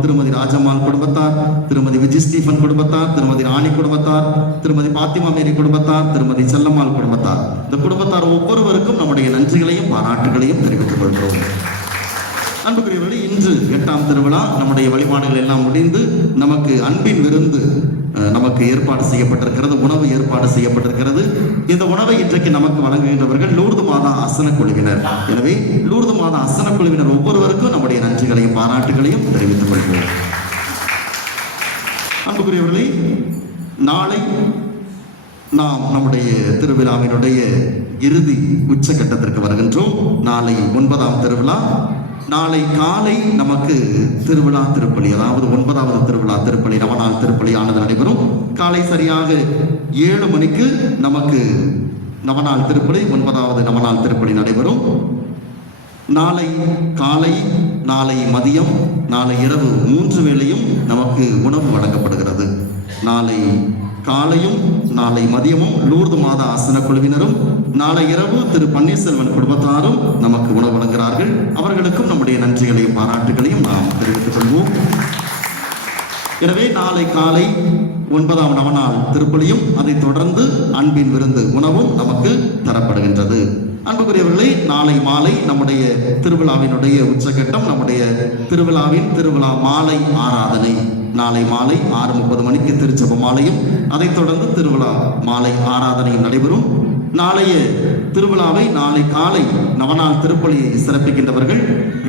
திருமதி ராஜம்மாள் குடும்பத்தார், திருமதி விஜய் ஸ்டீபன் குடும்பத்தார், திருமதி ராணி குடும்பத்தார், திருமதி பாத்திமா மேரி குடும்பத்தார், திருமதி செல்லம்மாள் குடும்பத்தார், இந்த குடும்பத்தார் ஒவ்வொருவருக்கும் நம்முடைய நன்றிகளையும் பாராட்டுகளையும் தெரிவித்துக் கொள்கிறோம். அன்புக்குரியவர்களே, இன்று 8ஆம் திருவிழா நம்முடைய வழிபாடுகள் எல்லாம் முடிந்து நமக்கு அன்பின் விருந்து நமக்கு ஏற்பாடு செய்யப்பட்டிருக்கிறது. உணவு ஏற்பாடு செய்யப்பட்டிருக்கிறது. இந்த உணவை இன்றைக்கு நமக்கு வழங்குகின்றவர்கள் லூர்து மாதா அசன குழுவினர். எனவே லூர்து மாதா அசன குழுவினர் ஒவ்வொருவருக்கும் நம்முடைய நன்றிகளையும் பாராட்டுகளையும் தெரிவித்துக் கொள்வோம். அன்புக்குரியவர்களே, நாளை நாம் நம்முடைய திருவிழாவினுடைய இறுதி உச்சகட்டத்திற்கு வருகின்றோம். நாளை 9ஆம் திருவிழா. நாளை காலை நமக்கு திருவிழா திருப்பலி, அதாவது 9வது திருவிழா திருப்பலி, நவநாள் திருப்பலி ஆனது நடைபெறும். காலை சரியாக 7 மணிக்கு நமக்கு நவநாள் திருப்பலி, 9வது நவநாள் திருப்பலி நடைபெறும். நாளை காலை, நாளை மதியம், நாளை இரவு 3 வேளையும் நமக்கு உணவு வழங்கப்படுகிறது. நாளை காலையும் நாளை மதியமும் லூர்து மாதா ஆசன குழுவினரும், நாளை இரவு திரு பன்னீர்செல்வன் குடும்பத்தாரும் நமக்கு உணவு வழங்குகிறார்கள். அவர்களுக்கும் நம்முடைய நன்றிகளையும் பாராட்டுகளையும் நாம் தெரிவித்துக் கொள்வோம். எனவே நாளை காலை 9ஆம் நவநாள் திருப்பலியும் அதைத் தொடர்ந்து அன்பின் விருந்து உணவும் நமக்கு தரப்படுகின்றது. அன்புக்குரியவர்களே, நாளை மாலை நம்முடைய திருவிழாவினுடைய உச்சகட்டம், நம்முடைய திருவிழா மாலை ஆராதனை. நாளை மாலை 6:30 மணிக்கு திருச்செப மாலையும் அதைத் தொடர்ந்து திருவிழா மாலை ஆராதனையும் நடைபெறும். நாளைய திருவிழாவை நாளை காலை நவநாள் திருப்பலியை சிறப்பிக்கின்றவர்கள்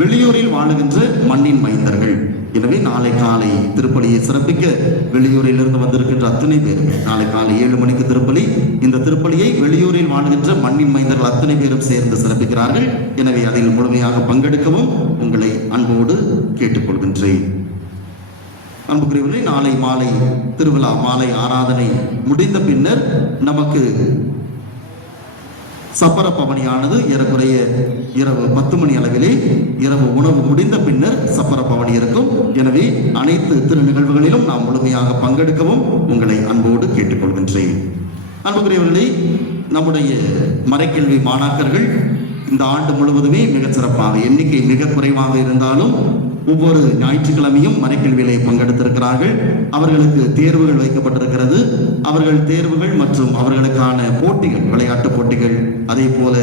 வெளியூரில் வாழுகின்ற மண்ணின் மைந்தர்கள். எனவே நாளை காலை திருப்பலியை சிறப்பிக்க வெளியூரில் இருந்து வந்திருக்கின்ற அத்தனை பேரும் நாளை காலை 7 மணிக்கு திருப்பலி. இந்த திருப்பலியை வெளியூரில் வாழ்கின்ற மண்ணின் மைந்தர்கள் அத்தனை பேரும் சேர்ந்து சிறப்பிக்கிறார்கள். எனவே அதில் முழுமையாக பங்கெடுக்கவும் உங்களை அன்போடு கேட்டுக்கொள்கின்றேன். அன்புக்குரியவர்களே, நாளை மாலை திருவிழா மாலை ஆராதனை முடிந்த பின்னர் நமக்கு சப்பர பவனியானது ஏறக்குறைய இரவு 10 மணி அளவிலே இரவு உணவு முடிந்த பின்னர் சப்பர பவனி இருக்கும். எனவே அனைத்து திரு நிகழ்வுகளிலும் நாம் முழுமையாக பங்கெடுக்கவும் உங்களை அன்போடு கேட்டுக்கொள்கின்றேன். அன்புக்குரியவர்களே, நம்முடைய மறைக்கல்வி மாணாக்கர்கள் இந்த ஆண்டு முழுவதுமே மிகச் சிறப்பாக, எண்ணிக்கை மிக குறைவாக இருந்தாலும் ஒவ்வொரு ஞாயிற்றுக்கிழமையும் மறைக்கல்வியிலே பங்கெடுத்திருக்கிறார்கள். அவர்களுக்கு தேர்வுகள் வைக்கப்பட்டிருக்கிறது. அவர்கள் தேர்வுகள் மற்றும் அவர்களுக்கான போட்டிகள், விளையாட்டு போட்டிகள், அதே போல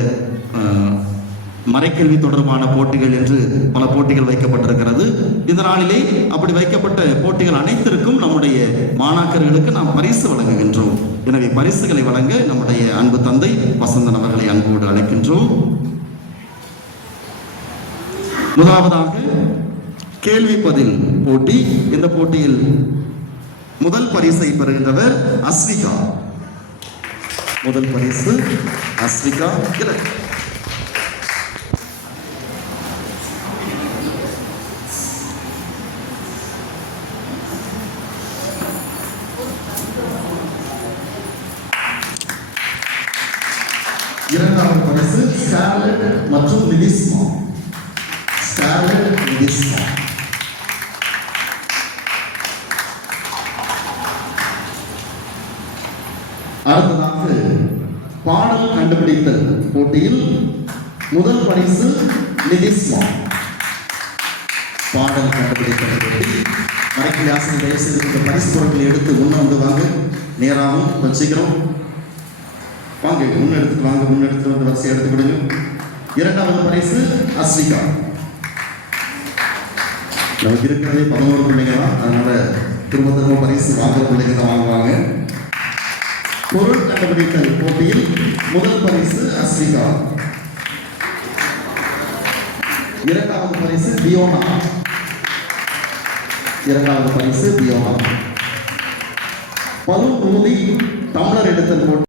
மறைக்கல்வி தொடர்பான போட்டிகள் என்று பல போட்டிகள் வைக்கப்பட்டிருக்கிறது. இந்த நாளிலே அப்படி வைக்கப்பட்ட போட்டிகள் அனைத்திற்கும் நம்முடைய மாணாக்கர்களுக்கு நாம் பரிசு வழங்குகின்றோம். எனவே பரிசுகளை வழங்க நம்முடைய அன்பு தந்தை வசந்தன் அவர்களை அன்போடு அழைக்கின்றோம். முதலாவதாக கேள்வி பதில் போட்டி. இந்த போட்டியில் முதல் பரிசை பெறுகின்றவர் அஸ்விகா. முதல் பரிசு அஸ்விகா. இரண்டாவது பரிசு ஸ்கார்லெட் மற்றும் லிலிஸ்மா. ஸ்கார்லெட், லிலிஸ்மா. அடுத்ததாக பாடல் கண்டுபிடித்தல் போட்டியில் முதல் பரிசு லிலிஸ்மா. பாடல் கண்டுபிடித்தல் போட்டி. மறைக்கல்வி ஆசிரியர் தயவு செய்து இந்த பரிசு பொருட்களை எடுத்து வந்து வாங்க. நேராகவும் வச்சுக்கிறோம். வாங்க, எடுத்துட்டு வாங்க. எடுத்துட்டு வந்து வரிசை எடுத்து விடுங்க. இரண்டாவது பரிசு அஸ்விகா. நமக்கு இருக்கிறதே 11 பிள்ளைங்க தான், அதனால திரும்ப பரிசு வாங்குற பிள்ளைங்க தான் வாங்குவாங்க. பொருள் கண்டுபிடித்தல் போட்டியில் முதல் பரிசு அஸ்விகா. இரண்டாவது பரிசு பியோனா. பலூன் ஊதி டம்ளர் எடுத்தல் போட்டி.